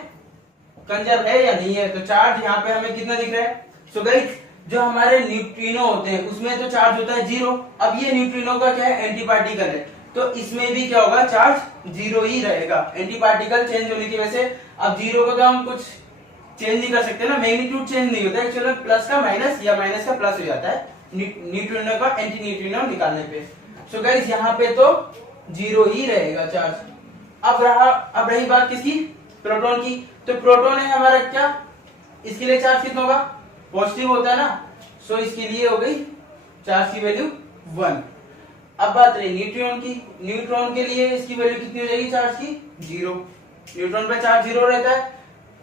कंजर्व है या नहीं है। तो चार्ज यहाँ पे हमें कितना दिख रहा है। सो गाइस जो हमारे न्यूट्रिनो होते हैं उसमें तो चार्ज होता है 0। अब ये न्यूट्रिनो का क्या है, एंटी पार्टिकल है, तो इसमें भी क्या होगा, चार्ज 0 ही रहेगा, एंटी पार्टिकल चेंज होने की वजह से। अब 0 को तो हम कुछ चेंज नहीं कर सकते ना, मैग्नीट्यूड चेंज नहीं होता है एक्चुअली, प्लस का माइनस या माइनस का प्लस हो जाता है न्यूट्रिनो का एंटी न्यूट्रिनो निकालने पे। सो गाइस यहाँ पे तो जीरो ही रहेगा चार्ज। अब रही बात किसकी, प्रोटॉन की। तो प्रोटॉन है हमारा क्या, इसके लिए चार्ज कितना होगा, पॉजिटिव होता है ना, सो इसके लिए हो गई चार्ज की वैल्यू 1। अब बात रही न्यूट्रॉन की, न्यूट्रॉन के लिए इसकी वैल्यू कितनी हो जाएगी चार्ज की, 0। न्यूट्रॉन पे चार्ज 0 रहता है।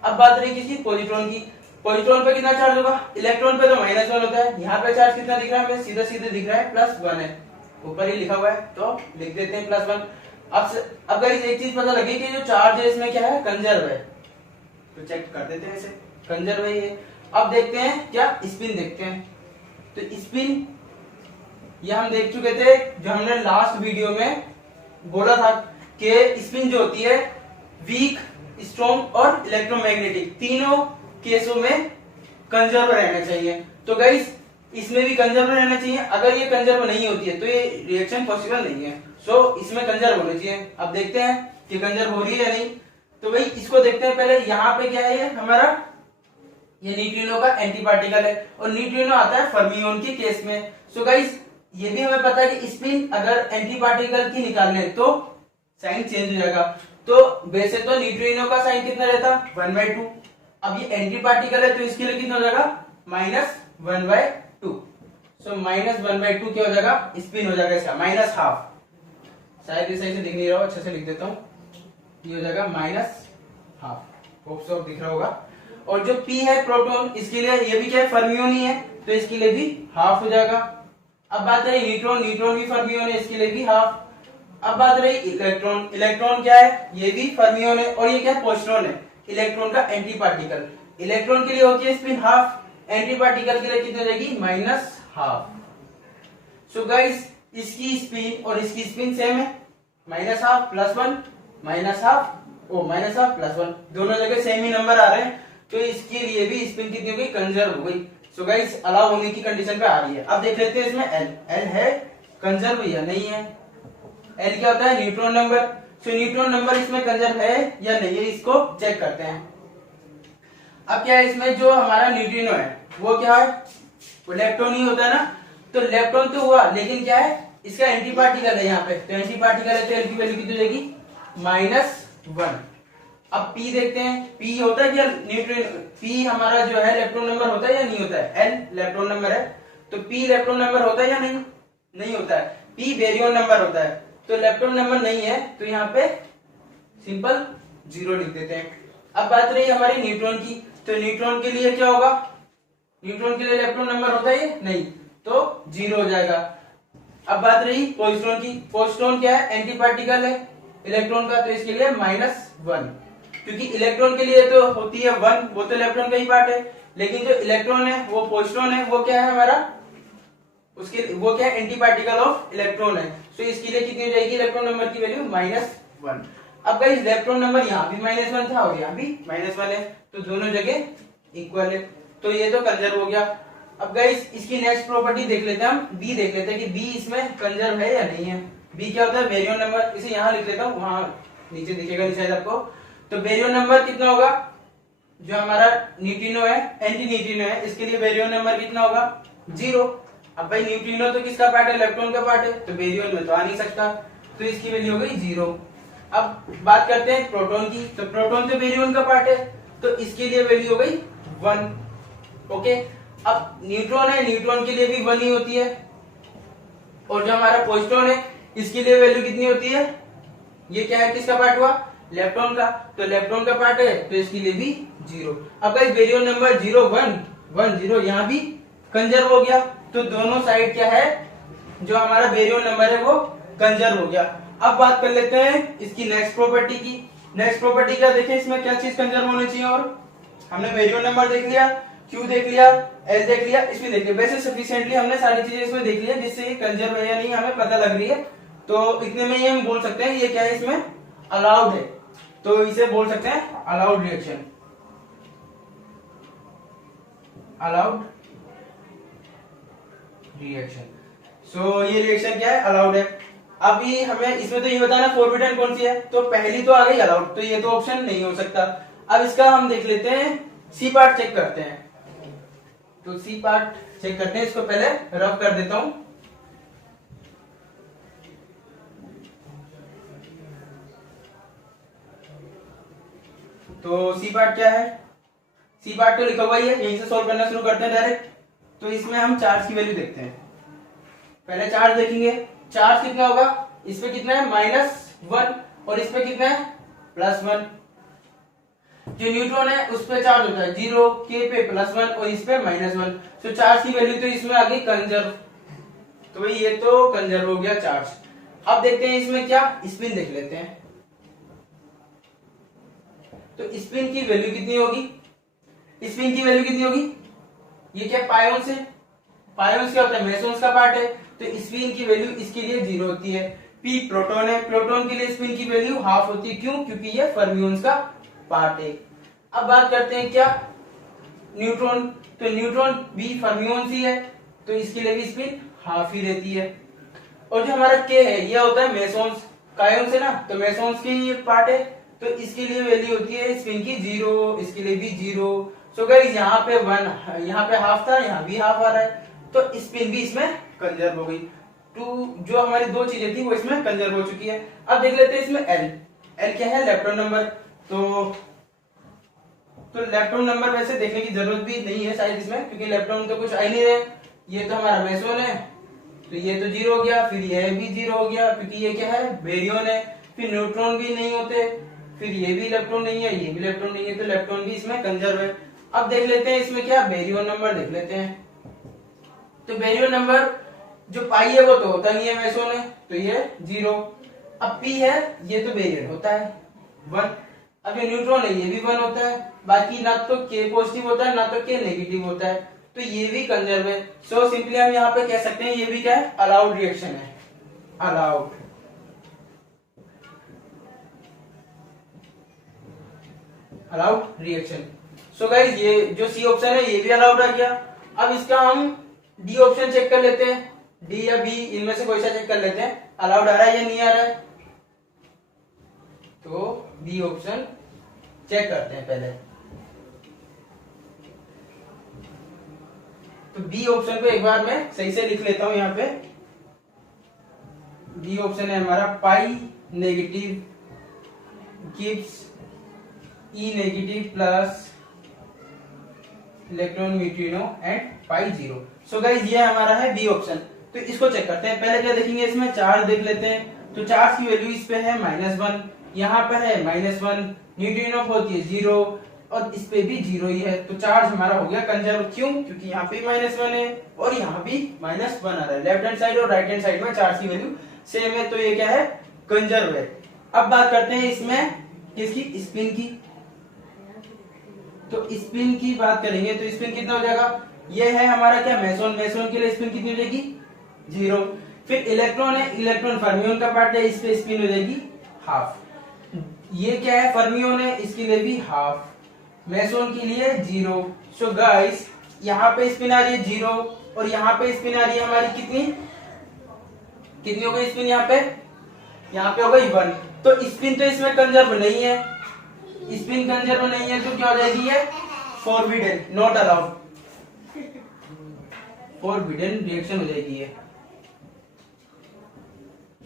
अब बात रही किसकी, पॉजिट्रॉन की। पॉजिट्रॉन पे कितना चार्ज होगा, इलेक्ट्रॉन पे तो -1 होता है, यहाँ पे चार्ज कितना दिख रहा है हमें, सीधा सीधे दिख रहा है +1 है, ऊपर ही लिखा हुआ है तो लिख देते हैं +1। अब गाइस एक चीज पता लगी कि जो चार्ज है इसमें क्या है, कंजर्व है, तो चेक कर देते हैं इसे, कंजर्व है ये। अब देखते हैं क्या, स्पिन देखते हैं। तो स्पिन ये हम देख चुके थे, जो हमने लास्ट वीडियो में बोला था कि स्पिन जो होती है वीक, स्ट्रॉन्ग और इलेक्ट्रोमैग्नेटिक, तीनों केसों में कंजर्व रहना चाहिए। तो गाइस इसमें भी कंजर्व रहना चाहिए, अगर ये कंजर्व नहीं होती है तो ये रिएक्शन पॉसिबल नहीं है। सो इसमें कंजर्व होनी चाहिए। अब देखते हैं कि कंजर्व हो रही है या नहीं। तो भाई इसको देखते हैं पहले, यहाँ पे क्या है ये हमारा, ये न्यूट्रिनो का एंटी पार्टिकल है और न्यूट्रिनो आता है फर्मियोन के केस में। सो गाइस ये भी हमें पता है कि स्पिन अगर एंटी पार्टिकल की निकालने तो साइन चेंज हो जाएगा। तो वैसे तो न्यूट्रिनो का साइन कितना रहता, 1/2। अब ये एंटी पार्टिकल है तो इसके लिए कितना हो जाएगा, -1/2। सो -1/2 क्या हो जाएगा, स्पिन हो जाएगा इसका, -12। शायद ये सही से दिख नहीं रहा हो, अच्छे से लिख देता हूँ, ये हो जाएगा -12, होप सो दिख रहा होगा। और जो P है प्रोटॉन, इसके लिए ये भी क्या है, फर्मियोन ही है, तो इसके लिए भी हाफ हो जाएगा। अब बात रही न्यूट्रॉन, न्यूट्रॉन भी फर्मियोन है, इसके लिए भी हाफ। अब बात रही इलेक्ट्रॉन, इलेक्ट्रॉन क्या है, ये भी फर्मियोन है और ये क्या है, पॉजिट्रॉन है, इलेक्ट्रॉन का एंटी पार्टिकल। इलेक्ट्रॉन के लिए होती है स्पिन हाफ, एंटी पार्टिकल के लिए कितनी हो जाएगी, -12। सो गाइस इसकी स्पिन और इसकी स्पिन सेम है, -12 +1 -12 -12 +1, दोनों जगह सेम ही नंबर आ रहे हैं, तो इसके लिए भी स्पिन कितनी हो गई, कंजर्व हो गई। सो गाइस अलाउ होने की कंडीशन पे आ रही है। अब देख लेते हैं इसमें एल है कंजर्व या नहीं है। एल क्या होता है, न्यूट्रॉन नंबर। सो न्यूट्रॉन नंबर इसमें कंजर्व है या नहीं है, इसको चेक करते हैं। अब क्या है, इसमें जो हमारा न्यूट्रिनो है वो क्या है, वो लेप्टोन ही होता है ना, तो लेप्टोन तो हुआ, लेकिन क्या है, इसका एंटी पार्टिकल है यहाँ पे, तो एंटी पार्टिकल है तो एल की वैल्यू कितनी हो जाएगी, -1। अब P देखते हैं, P होता है क्या न्यूट्रिनो, P हमारा जो है इलेक्ट्रॉन नंबर होता है या नहीं होता है, L इलेक्ट्रॉन नंबर है, तो P इलेक्ट्रॉन नंबर होता है या नहीं, नहीं होता है। P बेरियन नंबर होता है, तो इलेक्ट्रॉन नंबर नहीं है, तो यहाँ पे सिंपल 0 लिख देते हैं। अब बात रही हमारी न्यूट्रॉन की, तो न्यूट्रॉन के लिए क्या होगा, न्यूट्रॉन के लिए इलेक्ट्रॉन नंबर होता है नहीं, तो 0 हो जाएगा। अब बात रही पॉजिट्रॉन की, पॉजिट्रॉन क्या है, एंटी पार्टिकल है इलेक्ट्रॉन का, तो इसके लिए -1, क्योंकि इलेक्ट्रॉन के लिए तो होती है 1, वो तो इलेक्ट्रॉन का ही पार्ट है, लेकिन जो इलेक्ट्रॉन है वो पॉजिट्रॉन है, वो क्या है हमारा, उसके वो क्या है, एंटी पार्टिकल ऑफ इलेक्ट्रॉन है, तो इसके लिए कितनी हो जाएगी इलेक्ट्रॉन नंबर की वैल्यू, -1। अब गाइस इलेक्ट्रॉन नंबर यहाँ भी -1 था और यहाँ भी -1 है, तो दोनों जगह इक्वल है, तो ये तो कंजर्व हो गया। अब गाइस इसकी नेक्स्ट प्रॉपर्टी देख लेते हैं हम, बी देख लेते हैं कि बी इसमें कंजर्व है या नहीं है। बी क्या होता है, बेरियन नंबर, इसे यहाँ लिख लेता हूँ, वहां नीचे दिखेगा नहीं शायद आपको। तो बेरियन नंबर कितना होगा, जो हमारा न्यूट्रिनो है, एंटी न्यूट्रिनो है, इसके लिए बेरियन नंबर कितना होगा, 0। अब भाई न्यूट्रिनो तो किसका पार्ट है, इलेक्ट्रॉन का पार्ट है, तो बेरियन में तो आ नहीं सकता, तो इसकी वैल्यू हो गई 0। अब बात करते हैं प्रोटॉन की, तो प्रोटॉन तो बेरियन का पार्ट है, तो इसके लिए वैल्यू हो गई 1। ओके, अब न्यूट्रॉन है, न्यूट्रॉन के लिए भी 1 ही होती है, और जो हमारा पॉजिट्रॉन है इसके लिए वैल्यू कितनी होती है, ये क्या है, किसका पार्ट हुआ, इलेक्ट्रॉन का, तो इलेक्ट्रॉन का पार्ट है, तो इसके लिए भी 0। अब गाइस बेरियन नंबर 0 1 1 0 यहाँ भी कंजर्व हो गया, तो दोनों साइड क्या है, जो हमारा बेरियन नंबर है वो कंजर्व हो गया। अब बात कर लेते हैं इसकी नेक्स्ट प्रॉपर्टी की। नेक्स्ट प्रॉपर्टी क्या देखें, इसमें क्या चीज कंजर्व होनी चाहिए, और हमने बेरियन नंबर देख लिया, Q देख लिया, L देख लिया, इसमें देख लिया, वैसे सफिशिएंटली हमने सारी चीजें इसमें देख लिया, जिससे ये कंजर्व है या नहीं हमें पता लग रही है, तो इतने में ही हम बोल सकते हैं ये क्या है, इसमें अलाउड है, तो इसे बोल सकते हैं अलाउड रिएक्शन, अलाउड रिएक्शन। सो ये रिएक्शन क्या है, अलाउड है। अभी हमें इसमें तो ये बताना फोरबिडन कौन सी है, तो पहली तो आ गई अलाउड, तो ये तो ऑप्शन नहीं हो सकता। अब इसका हम देख लेते हैं सी पार्ट चेक करते हैं। तो सी पार्ट चेक करते हैं, इसको पहले रफ कर देता हूं। तो सी पार्ट क्या है, सी पार्ट तो लिखा हुआ ही है, यहीं से सॉल्व करना शुरू करते हैं डायरेक्ट। तो इसमें हम चार्ज की वैल्यू देखते हैं। पहले चार्ज देखेंगे, चार्ज कितना होगा, इस पे कितना है -1 और इस पे कितना है +1। जो न्यूट्रॉन है उस पे चार्ज होता है 0, के पे +1 और इस पे -1। तो चार्ज की वैल्यू तो इसमें आ गई कंजर्व। तो भाई ये तो कंजर्व हो गया चार्ज। अब देखते हैं इसमें क्या, स्पिन देख लेते हैं। तो स्पिन की वैल्यू कितनी होगी, स्पिन की वैल्यू कितनी होगी, ये क्या पायोन्स है, पायोन्स क्या होता है मेसोन्स का पार्ट है। तो स्पिन की वैल्यू इसके लिए 0 होती है। पी प्रोटॉन है, प्रोटॉन के लिए स्पिन की वैल्यू हाफ होती है, क्यों, क्योंकि ये फर्मियोन्स का पार्ट है। अब बात करते हैं क्या न्यूट्रॉन, तो न्यूट्रॉन भी फर्मियोन्स ही है, तो इसके लिए भी स्पिन हाफ ही रहती है। और जो हमारा के है ये होता है मेसोन्स, कायोन्स है ना, तो मेसोन्स के ये पार्ट है, तो इसके लिए वैल्यू होती है स्पिन की 0, इसके लिए भी 0। सो गाइस यहाँ पे 1, यहाँ पे हाफ था, यहाँ भी हाफ आ रहा है, तो स्पिन भी इसमें कंजर्व हो गई। जो हमारी दो चीजें थी वो इसमें कंजर्व हो चुकी है। अब देख लेते हैं इसमें एल क्या है, इलेक्ट्रॉन नंबर। तो इलेक्ट्रॉन नंबर वैसे देखने की जरूरत भी नहीं है शायद इसमें, क्योंकि इलेक्ट्रॉन तो कुछ आ ही नहीं रहे। ये तो हमारा मेसोन है, तो ये तो 0 हो गया, फिर ये भी 0 हो गया, क्योंकि ये क्या है बेरियन है। फिर न्यूट्रॉन भी नहीं होते, फिर ये भी इलेक्ट्रॉन नहीं है, ये भी इलेक्ट्रॉन नहीं है, तो इलेक्ट्रॉन भी इसमें कंजर्व है। अब देख लेते हैं इसमें क्या, बेरियन नंबर देख लेते हैं। तो बेरियन नंबर जो पाई है वो तो होता नहीं है मेसोन है, तो ये 0। अब पी है, ये तो बेरियन होता है 1। अब ये न्यूट्रॉन है, ये भी 1 होता है। बाकी ना तो के पॉजिटिव होता है ना तो के नेगेटिव होता है, तो ये भी कंजर्व है। सो सिंपली हम यहाँ पे कह सकते हैं ये भी क्या है, अलाउड रिएक्शन है, अलाउड। Allowed reaction. सो गाइस ये जो सी ऑप्शन है ये भी अलाउड आ गया। अब इसका हम डी ऑप्शन चेक कर लेते हैं, डी या बी इनमें से कोई सा चेक कर लेते हैं, अलाउड आ रहा है या नहीं आ रहा है। तो बी ऑप्शन चेक करते हैं पहले। तो बी ऑप्शन को एक बार मैं सही से लिख लेता हूं यहाँ पे। बी ऑप्शन है हमारा pi negative gives E negative plus electron neutrino and pi 0। So guys ये हमारा है बी ऑप्शन। तो इसको चेक करते हैं। पहले क्या देखेंगे, इसमें चार्ज देख लेते हैं। तो चार्ज की वैल्यू इस पे है -1, यहाँ पर है -1, न्यूट्रिनो होती है 0 और इस पे भी 0 ही है। तो चार्ज हमारा हो गया कंजर्व, क्यों, क्योंकि यहाँ पे -1 है और यहाँ भी -1 आ रहा है। लेफ्ट हैंड साइड और राइट हैंड साइड में चार्ज की वैल्यू सेम है, तो ये क्या है, कंजर्व है। अब बात करते हैं इसमें किसकी, स्पिन की। तो स्पिन की बात करेंगे तो स्पिन कितना हो जाएगा, ये है हमारा क्या मेसोन, मेसोन के लिए स्पिन कितनी हो जाएगी 0। फिर इलेक्ट्रॉन है, इलेक्ट्रॉन फर्मियोन का पार्ट है, इस पे स्पिन हो जाएगी हाफ। ये क्या है फर्मियोन है, इसके लिए भी हाफ, मेसोन के लिए 0। सो गाइस यहाँ पे स्पिन आ रही है 0 और यहाँ पे स्पिन आ रही है हमारी कितनी, कितनी हो गई स्पिन, यहाँ पे हो गई 1। तो स्पिन तो इसमें कंजर्व नहीं है, स्पिन कंजर्व नहीं है, तो क्या हो जाएगी ये forbidden, not allowed, forbidden reaction हो जाएगी ये।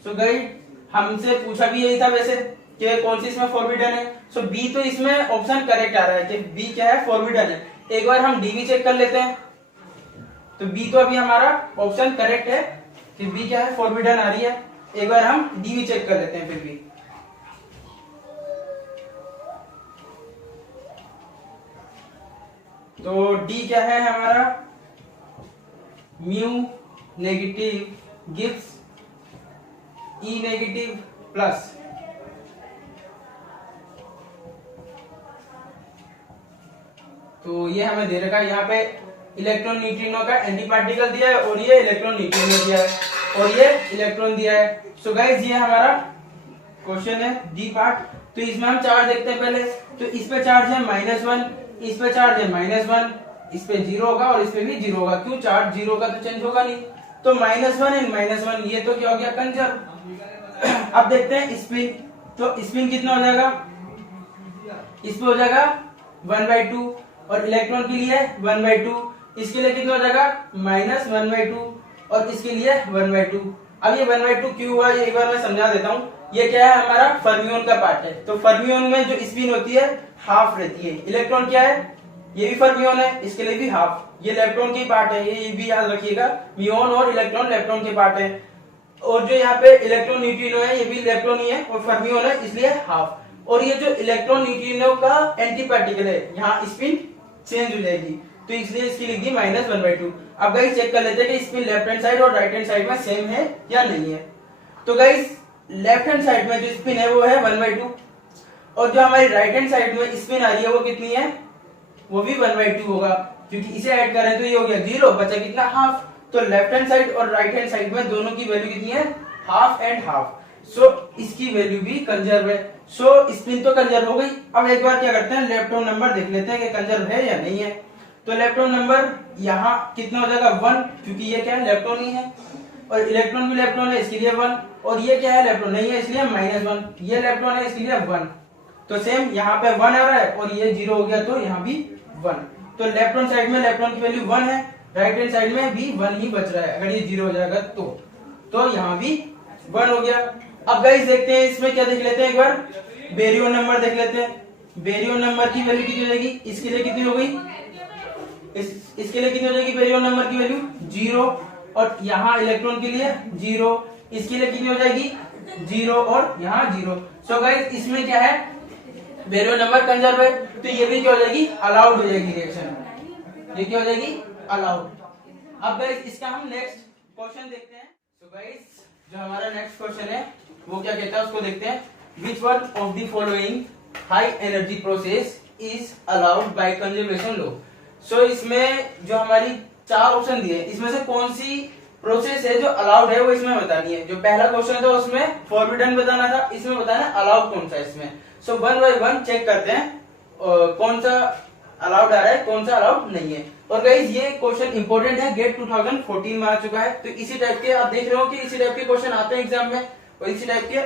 सो गाइस हमसे पूछा भी यही था वैसे कि कौन सी इसमें फॉरबिडन है। सो बी तो इसमें ऑप्शन करेक्ट आ रहा है कि बी क्या है, फॉरबिडन है। एक बार हम डी भी चेक कर लेते हैं। तो बी तो अभी हमारा ऑप्शन करेक्ट है कि बी क्या है, फॉरबिडन आ रही है। एक बार हम डी भी चेक कर लेते हैं फिर भी। तो डी क्या है हमारा, mu negative gives E negative plus तो ये हमें दे रखा है यहाँ पे इलेक्ट्रॉन न्यूट्रिनो का एंटी पार्टिकल दिया है और ये इलेक्ट्रॉन न्यूट्रिनो दिया है और ये इलेक्ट्रॉन दिया है। सो गाइस ये हमारा क्वेश्चन है डी पार्ट। तो इसमें हम चार्ज देखते हैं पहले। तो इस पे चार्ज है -1, इस पे चार्ज है -1, इस पे 0 होगा और इस पे भी 0 होगा, क्यों, चार्ज 0 का तो चेंज होगा नहीं। तो -1 एंड -1 ये तो क्या हो गया, कंजर्व। अब देखते हैं स्पिन। तो स्पिन कितना हो जाएगा, इस पे हो जाएगा 1/2 और इलेक्ट्रॉन के लिए 1/2, इसके लिए कितना हो जाएगा -1/2 और इसके लिए 1/2। अब ये 1/2 क्यों हुआ ये एक बार मैं समझा देता हूँ। ये क्या है हमारा फर्मियोन का पार्ट है, तो फर्मियोन में जो स्पिन होती है हाफ रहती है। इलेक्ट्रॉन क्या है, ये भी फर्मियोन है, इसके लिए भी हाफ, ये इलेक्ट्रॉन की पार्ट है, ये भी याद रखिएगा, म्यून और इलेक्ट्रॉन इलेक्ट्रॉन के पार्ट है। और जो यहाँ पे इलेक्ट्रॉन न्यूट्रिनो है ये भी इलेक्ट्रॉन ही है और फर्मियोन है इसलिए हाफ। और ये जो इलेक्ट्रॉन न्यूट्रिनो का एंटी पार्टिकल है यहाँ स्पिन चेंज हो जाएगी, तो इसलिए इसकी लिख दी -1/2। अब गाइस चेक कर लेते हैं कि स्पिन लेफ्ट हैंड साइड और राइट हैंड साइड में सेम है या नहीं है। तो गाइस लेफ्ट हैंड साइड में जो स्पिन है वो है 1/2 और जो हमारी राइट हैंड साइड में स्पिन आ रही है वो कितनी है, वो भी 1/2 होगा, क्योंकि इसे ऐड करें तो ये हो गया 0, बचा कितना हाफ। तो लेफ्ट हैंड साइड और राइट हैंड साइड में दोनों की वैल्यू कितनी है, हाफ एंड हाफ। सो इसकी वैल्यू भी कंजर्व है। सो स्पिन तो कंजर्व हो गई। अब एक बार क्या करते हैं इलेक्ट्रॉन नंबर देख लेते हैं कि कंजर्व है या नहीं है। तो इलेक्ट्रॉन नंबर यहाँ कितना हो जाएगा 1, क्योंकि ये क्या है इलेक्ट्रॉन ही है और इलेक्ट्रॉन भी इलेक्ट्रॉन है इसके लिए 1, और ये क्या है इलेक्ट्रॉन नहीं है इसलिए -1, ये इलेक्ट्रॉन है इसके लिए 1। तो सेम यहाँ पे 1 आ रहा है और ये 0 हो गया तो यहाँ भी 1। तो लेफ्ट हैंड साइड में इलेक्ट्रॉन की वैल्यू 1 है, राइट हैंड साइड में भी 1 ही बच रहा है। अगर ये 0 हो जाएगा तो यहाँ भी 1 हो गया। अब गाइस देखते हैं इसमें क्या देख लेते हैं, एक बार बेरियन नंबर देख लेते हैं। बेरियन नंबर की वैल्यू कितनी हो जाएगी, इसके लिए कितनी हो गई, इसके लिए कितनी हो जाएगी बेरियन नंबर की वैल्यू 0, और यहाँ इलेक्ट्रॉन के लिए 0, इसके लिए कितनी हो जाएगी 0 और यहाँ 0। सो गाइस इसमें क्या है बेरियन नंबर कंजर्व है, तो ये भी क्या हो जाएगी अलाउड हो जाएगी रिएक्शन, ये क्या हो जाएगी अलाउड। अब गाइस इसका हम नेक्स्ट क्वेश्चन देखते हैं। तो गाइस जो हमारा नेक्स्ट क्वेश्चन है वो क्या कहता है उसको देखते हैं। Which one of the following high energy process is allowed by conservation law. So इसमें जो हमारी 4 ऑप्शन दिए इसमें से कौन सी प्रोसेस है जो अलाउड है वो इसमें बतानी है। जो पहला क्वेश्चन था उसमें फॉरबिडन बताना था, इसमें बताना अलाउड कौन सा है इसमें। सो 1 बाय 1 चेक करते हैं कौन सा अलाउड आ रहा है कौन सा अलाउड नहीं है। और गाइस ये क्वेश्चन इंपॉर्टेंट है, गेट 2014 में आ चुका है, तो इसी टाइप के आप देख रहे हो कि इसी टाइप के क्वेश्चन आते हैं एग्जाम में, और इसी टाइप के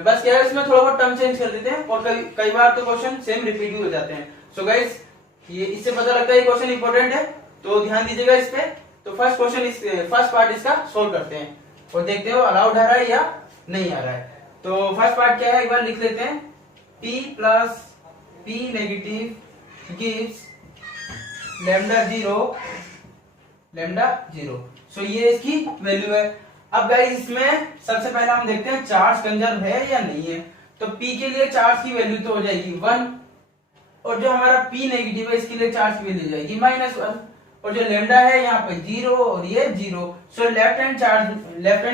बस क्या है इसमें थोड़ा बहुत टर्म चेंज कर देते हैं और कई बार तो क्वेश्चन सेम रिपीट भी हो जाते हैं। सो गाइस ये इससे पता लगता है ये क्वेश्चन इंपॉर्टेंट है, तो ध्यान दीजिएगा इस पे। तो फर्स्ट पार्ट इसका सोल्व करते हैं और देखते हैं वो अलाउड आ रहा है या नहीं आ रहा है। तो फर्स्ट पार्ट क्या है एक बार लिख लेते हैं, P plus P negative gives lambda 0। सो ये इसकी वैल्यू है। अब गाइस इसमें सबसे पहले हम देखते हैं चार्ज कंजर्व है या नहीं है। तो P के लिए चार्ज की वैल्यू तो हो जाएगी 1, और जो हमारा P नेगेटिव है इसके लिए चार्ज की वैल्यू जाएगी -1, और जो लैम्डा है यहाँ पे 0 और ये 0। सो लेफ्ट हैंड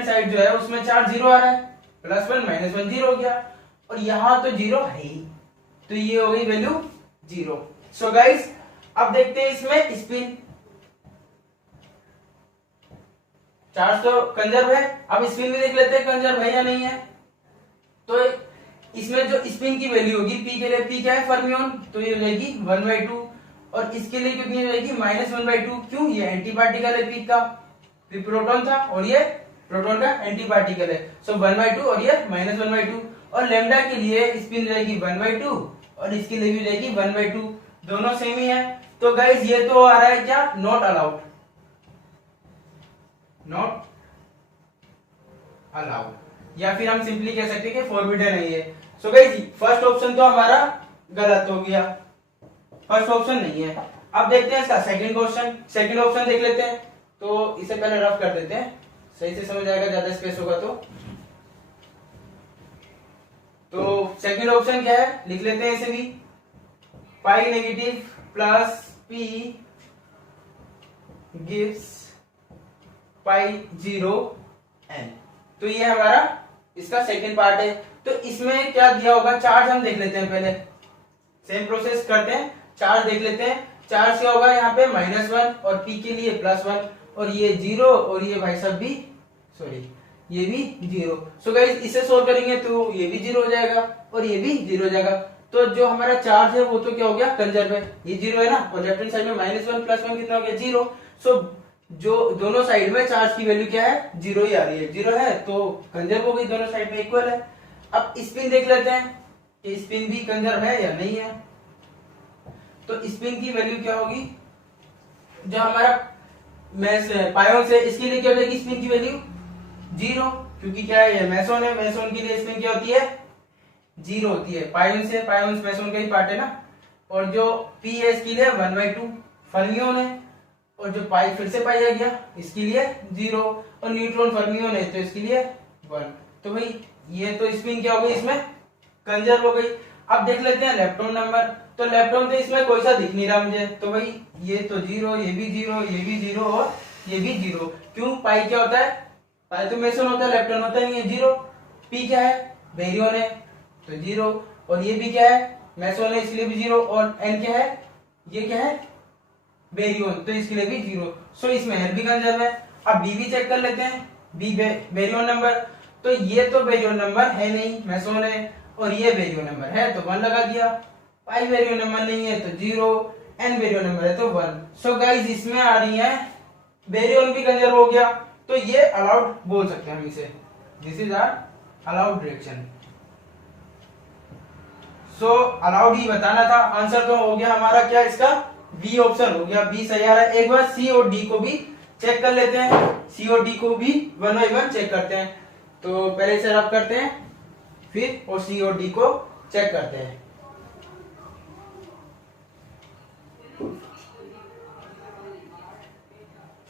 साइड जो है उसमें चार्ज 0 आ रहा है, +1 -1 0 हो गया, और यहाँ तो 0 है ही, तो ये हो गई वैल्यू 0। सो गाइस अब देखते हैं इसमें स्पिन, चार्ज तो कंजर्व है, अब स्पिन भी देख लेते हैं कंजर्व है या नहीं है। तो इसमें जो स्पिन की वैल्यू होगी P के लिए, P क्या है फर्मियोन, तो ये हो जाएगी 1/2, और इसके लिए कितनी हो जाएगी -1/2। क्यों, ये एंटी पार्टिकल है P का, P प्रोटॉन था और ये प्रोटॉन का एंटी पार्टिकल है। सो 1/2 और ये -1/2, और लैम्डा के लिए स्पिन रहेगी 1/2 और इसके लिए भी रहेगी 1/2, दोनों सेम ही है। तो गाइस ये तो आ रहा है क्या नॉट अलाउड, या फिर हम सिंपली कह सकते हैं कि फॉरबिडन है ये। सो गाइस फर्स्ट ऑप्शन तो हमारा गलत हो गया, फर्स्ट ऑप्शन नहीं है। अब देखते हैं इसका सेकंड क्वेश्चन, सेकंड ऑप्शन देख लेते हैं। तो इसे पहले रफ कर देते हैं, सही से समझ आएगा, ज्यादा स्पेस होगा तो सेकंड ऑप्शन क्या है लिख लेते हैं इसे भी, पाई नेगेटिव प्लस P गिव्स पाई 0 N। तो ये हमारा इसका सेकंड पार्ट है। तो इसमें क्या दिया होगा, चार्ज हम देख लेते हैं पहले, सेम प्रोसेस करते हैं, चार्ज देख लेते हैं। चार्ज क्या होगा यहाँ पे -1 और P के लिए +1, और ये 0 और ये भाई साहब भी ये भी 0। सो गाइस इसे सोल्व करेंगे तो ये भी 0 हो जाएगा और ये भी 0 हो जाएगा। तो जो हमारा चार्ज है वो तो क्या हो गया कंजर्व है, ये 0 है ना, और लेफ्ट हैंड साइड में -1 +1 कितना हो गया 0। सो जो दोनों साइड में चार्ज की वैल्यू क्या है 0 ही आ रही है, 0 है तो कंजर्व हो गई, दोनों साइड में इक्वल है। अब स्पिन देख लेते हैं कि स्पिन भी कंजर्व है या नहीं है। तो तो स्पिन की वैल्यू क्या होगी, जो हमारा पायोन से, इसके लिए क्या हो जाएगी स्पिन की वैल्यू 0, क्योंकि क्या है ये मेसोन है, मेसोन के लिए स्पिन क्या होती है 0 होती है। पायोन से, पायोन मेसोन का ही पार्ट है ना। और जो पी है इसके लिए 1/2 फर्मियोन है, और जो पाई फिर से पाई आ गया इसके लिए 0, और न्यूट्रॉन फर्मियोन है तो इसके लिए 1। तो भाई ये तो स्पिन क्या हो गई, इसमें कंजर्व हो गई। अब देख लेते हैं इलेक्ट्रॉन नंबर। तो इलेक्ट्रॉन तो इसमें कोई सा दिख नहीं रहा मुझे, तो भाई ये तो 0, ये भी 0, ये भी 0 और ये भी 0। क्यों, पाई क्या होता है, पाई तो मेसन होता है, इलेक्ट्रॉन होता नहीं है 0। पी क्या है, बेरियन है तो 0, और ये भी क्या है मेसोन है इसके लिए भी 0, और एन क्या है, ये क्या है बेरियन, तो इसके लिए भी 0। सो इसमें एन भी कंजर्व है। अब बी भी चेक कर लेते हैं, बी बेरियन नंबर। तो ये तो बेरियन नंबर है नहीं, मेसोन है, और ये बेरियन नंबर है तो 1 लगा दिया। पाई बेरियन नंबर नहीं है तो 0, एन बेरियन नंबर है तो 1। सो गाइस इसमें आ रही है बेरियन भी कंजर्व हो गया, तो ये अलाउड बोल सकते हैं हम इसे, this is our allowed reaction. So allowed ही बताना था। आंसर तो हो गया हमारा क्या, इसका बी ऑप्शन हो गया, बी सही आ रहा है। एक बार सी और डी को भी चेक कर लेते हैं, सी और डी को भी 1 बाय 1 चेक करते हैं। तो पहले इसे रब करते हैं, फिर और सी और डी को चेक करते हैं।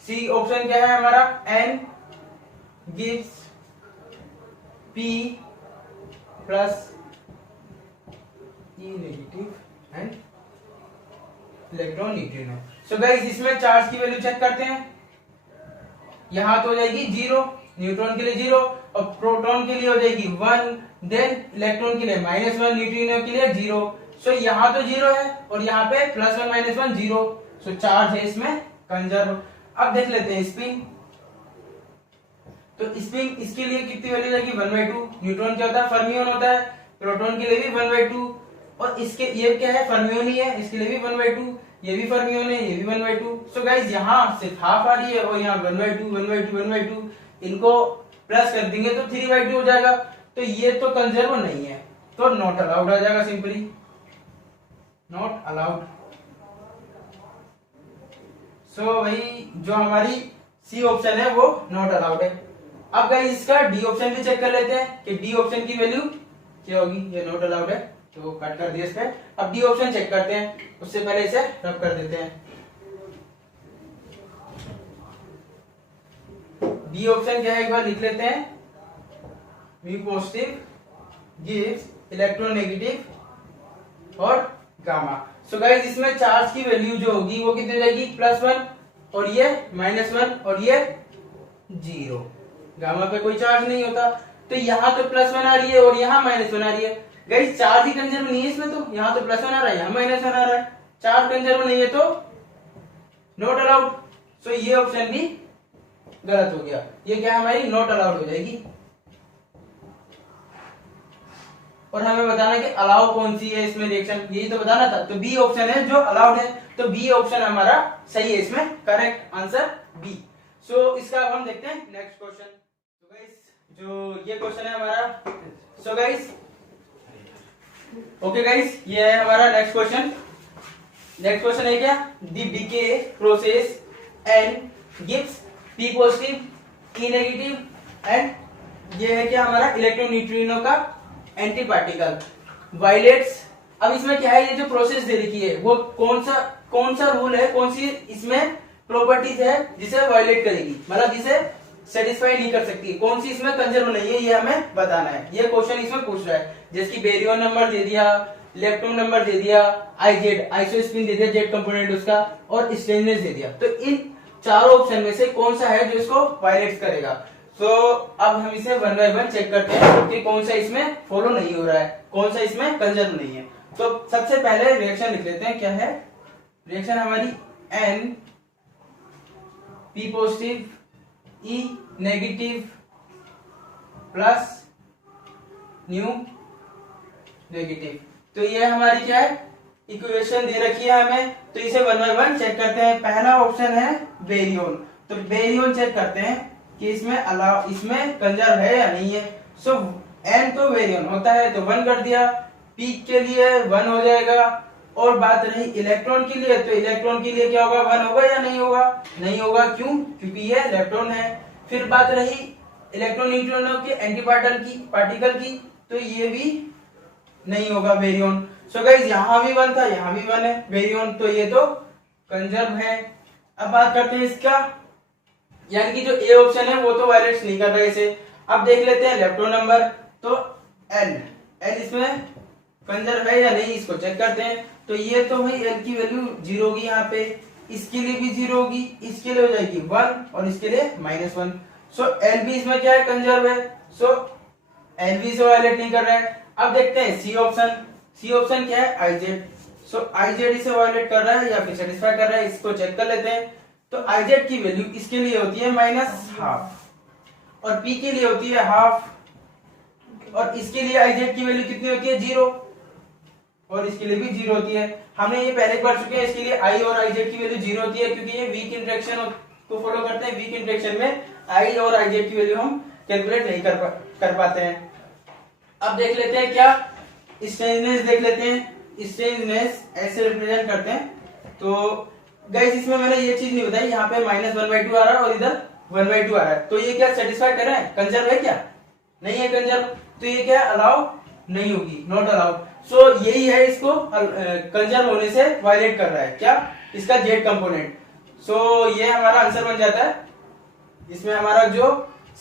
सी ऑप्शन क्या है हमारा, N gives P plus E negative and electron neutrino. So guys इसमें चार्ज की वैल्यू चेक करते हैं। यहां तो हो जाएगी 0, न्यूट्रॉन के लिए 0, और प्रोटॉन के लिए हो जाएगी 1, देन इलेक्ट्रॉन के लिए -1, न्यूट्रिनो के लिए 0। सो यहां तो 0 है और यहाँ पे +1 -1 0। सो चार्ज है इसमें कंजर्व। अब देख लेते हैं स्पिन। तो स्पिन इसके लिए कितनी वैल्यू जाएगी 1/2। न्यूट्रॉन क्या होता है, फर्मियन होता है, प्रोटॉन के लिए भी 1/2, और इसके ये क्या है फर्मियन ही है, इसके लिए भी 1/2, ये भी फर्मियन है, ये भी 1/2। सो गाइस यहाँ सिर्फ हाफ आ रही है और यहाँ 1/2 1/2 1/2, इनको प्लस कर देंगे तो 3/2 हो जाएगा। तो ये तो कंजर्व नहीं है, तो नॉट अलाउड आ जाएगा, सिंपली नॉट अलाउड। सो भाई जो हमारी सी ऑप्शन है वो नॉट अलाउड है। अब गाइस इसका डी ऑप्शन भी चेक कर लेते हैं कि डी ऑप्शन की वैल्यू क्या होगी। ये नॉट अलाउड है तो कट कर दिया इसका। अब डी ऑप्शन चेक करते हैं, उससे पहले इसे रब कर देते हैं। डी ऑप्शन क्या है एक बार लिख लेते हैं, mu positive gives electron negative और गामा। सो गाइस इसमें चार्ज की वैल्यू जो होगी वो कितनी जाएगी, +1, और ये -1 और ये 0। गामा पे कोई चार्ज नहीं होता, तो यहाँ तो +1 आ रही है और यहाँ -1 आ रही है। गाइस चार्ज ही कंजर्व नहीं है इसमें, तो यहाँ तो +1 आ रहा है, यहाँ -1 आ रहा है, चार्ज कंजर्व नहीं है तो नॉट अलाउड। सो ये ऑप्शन भी गलत हो गया, ये क्या हमारी नॉट अलाउड हो जाएगी। और हमें बताना कि अलाउ कौन सी है इसमें रिएक्शन, यही तो बताना था। तो बी ऑप्शन है जो अलाउड है, तो बी ऑप्शन हमारा सही है, इसमें करेक्ट आंसर बी। सो इसका अब हम देखते हैं नेक्स्ट क्वेश्चन। तो गाइस जो ये क्वेश्चन है हमारा, सो गाइस ओके गाइस ये है हमारा नेक्स्ट क्वेश्चन। नेक्स्ट क्वेश्चन है क्या, the decay process N gives P positive E negative and ये है क्या हमारा इलेक्ट्रॉन न्यूट्रिनो का एंटी पार्टिकल वायलेट्स। अब इसमें क्या है, ये जो प्रोसेस दे रखी है वो कौन सा रूल है, कौन सी इसमें प्रॉपर्टीज है जिसे वायलेट करेगी, मतलब जिसे सेटिस्फाई नहीं कर सकती, कौन सी इसमें कंजर्व नहीं है, ये हमें बताना है। ये क्वेश्चन इसमें पूछ रहा है, जैसे कि बेरियन नंबर दे दिया, इलेक्ट्रॉन नंबर दे दिया, आईजेड आइसोस्पिन दे दिया, जेड कंपोनेंट उसका, और स्ट्रेननेस दे दिया। तो इन चारों ऑप्शन में से कौन सा है जो इसको वायलेट करेगा। तो अब हम इसे 1 बाय 1 चेक करते हैं कि कौन सा इसमें फॉलो नहीं हो रहा है, कौन सा इसमें कंजर्व नहीं है। तो सबसे पहले रिएक्शन लिख लेते हैं, क्या है रिएक्शन हमारी, N P positive E negative plus new negative. तो ये हमारी क्या है इक्वेशन दे रखी है हमें, तो इसे 1 बाय 1 चेक करते हैं। पहला ऑप्शन है बेरियन, तो बेरियन चेक करते हैं कि इसमें कंजर्व है या नहीं है। एन तो बेरियन होता है तो 1 कर दिया, पी के लिए 1 हो जाएगा, और बात रही इलेक्ट्रॉन के लिए, तो इलेक्ट्रॉन के लिए क्या होगा, 1 होगा या नहीं होगा, नहीं होगा, क्यों, क्योंकि ये इलेक्ट्रॉन है। फिर बात रही इलेक्ट्रॉन न्यूट्रॉनों के एंटी पार्टिकल की, तो ये भी नहीं होगा, बेरियन। सो गाइस यहाँ भी 1 था, यहाँ भी 1 है, बेरियन, तो ये तो कंजर्व है। अब बात करते हैं इसका, यानी कि जो ए ऑप्शन है वो तो वायलेट नहीं कर रहा है इसे। अब देख लेते हैं इलेक्ट्रॉन नंबर, तो एल इसमें कंजर्व है या नहीं, इसको चेक करते हैं। तो ये तो भाई एल की वैल्यू 0 होगी यहाँ पे, इसके लिए भी 0 होगी, इसके लिए हो जाएगी 1 और इसके लिए -1। सो एल भी इसमें क्या है, कंजर्व है। सो एल भी इसे वायलेट नहीं कर रहा है। अब देखते हैं सी ऑप्शन, सी ऑप्शन क्या है, आईजेड। सो आईजेड इसे वायलेट कर रहा है या फिर सेटिस्फाई कर रहा है, इसको चेक कर लेते हैं। तो आईजेड की वैल्यू इसके लिए होती है -12 और पी के लिए होती है 1/2 और इसके लिए आईजेड की वैल्यू कितनी होती है, 0 और इसके लिए भी 0 होती है। हमने ये पहले पढ़ चुके हैं, इसके लिए आई और आईजेड की वैल्यू 0 होती है क्योंकि ये वीक इंटरेक्शन को फॉलो करते हैं। वीक इंटरेक्शन में आई और आईजेड की वैल्यू हम कैलकुलेट नहीं कर पाते हैं। अब देख लेते हैं क्या, स्ट्रेंजनेस देख लेते हैं। स्ट्रेंजनेस ऐसे रिप्रेजेंट करते हैं। तो गाइस इसमें मैंने ये चीज नहीं बताई, यहाँ पे -1/2 आ रहा है और इधर 1/2 आ रहा है, तो ये क्या सेटिस्फाई कर रहा है, कंजर्व है क्या, नहीं है कंजर्व, तो ये क्या अलाउ नहीं होगी, नॉट अलाउड। सो यही है, इसको कंजर्व होने से वायलेट कर रहा है, क्या, इसका जेड कंपोनेंट। सो ये हमारा आंसर बन जाता है। इसमें हमारा जो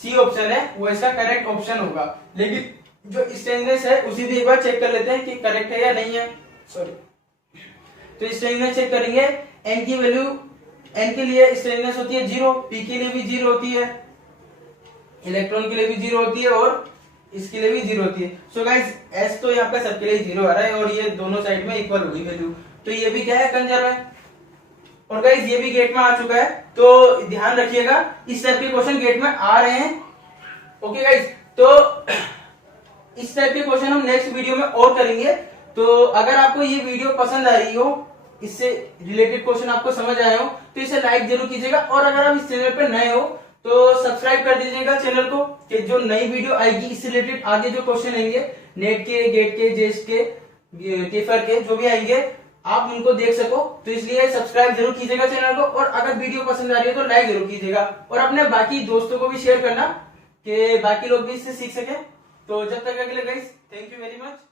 सी ऑप्शन है वो इसका करेक्ट ऑप्शन होगा। लेकिन जो स्ट्रेंजनेस है उसी भी एक बार चेक कर लेते हैं कि करेक्ट है या नहीं है। सॉरी, तो स्ट्रेंजनेस चेक करेंगे। एन की वैल्यू, एन के लिए स्ट्रेंजनेस होती है 0, पी के लिए भी 0 होती है, इलेक्ट्रॉन के लिए भी 0 होती है और इसके लिए भी 0 होती है। सो गाइस एस तो यहाँ पे सबके लिए 0 आ रहा है और ये दोनों साइड में इक्वल होगी वैल्यू, तो ये भी क्या है, कंजर्व है। और गाइस ये भी गेट में आ चुका है, तो ध्यान रखिएगा इस टाइप के क्वेश्चन गेट में आ रहे हैं। ओके गाइस, तो इस टाइप के क्वेश्चन हम नेक्स्ट वीडियो में और करेंगे। तो अगर आपको ये वीडियो पसंद आ रही हो, इससे रिलेटेड क्वेश्चन आपको समझ आए हो, तो इसे लाइक जरूर कीजिएगा। और अगर आप इस चैनल पर नए हो तो सब्सक्राइब कर दीजिएगा चैनल को, कि जो नई वीडियो आएगी इससे रिलेटेड आगे जो क्वेश्चन आएंगे नेट के, गेट के, जेस्ट के, टेफर के, जो भी आएंगे आप उनको देख सको। तो इसलिए सब्सक्राइब जरूर कीजिएगा चैनल को, और अगर वीडियो पसंद आ रही है तो लाइक जरूर कीजिएगा और अपने बाकी दोस्तों को भी शेयर करना कि बाकी लोग भी इससे सीख सके। तो जब तक के लिए guys, thank you very much.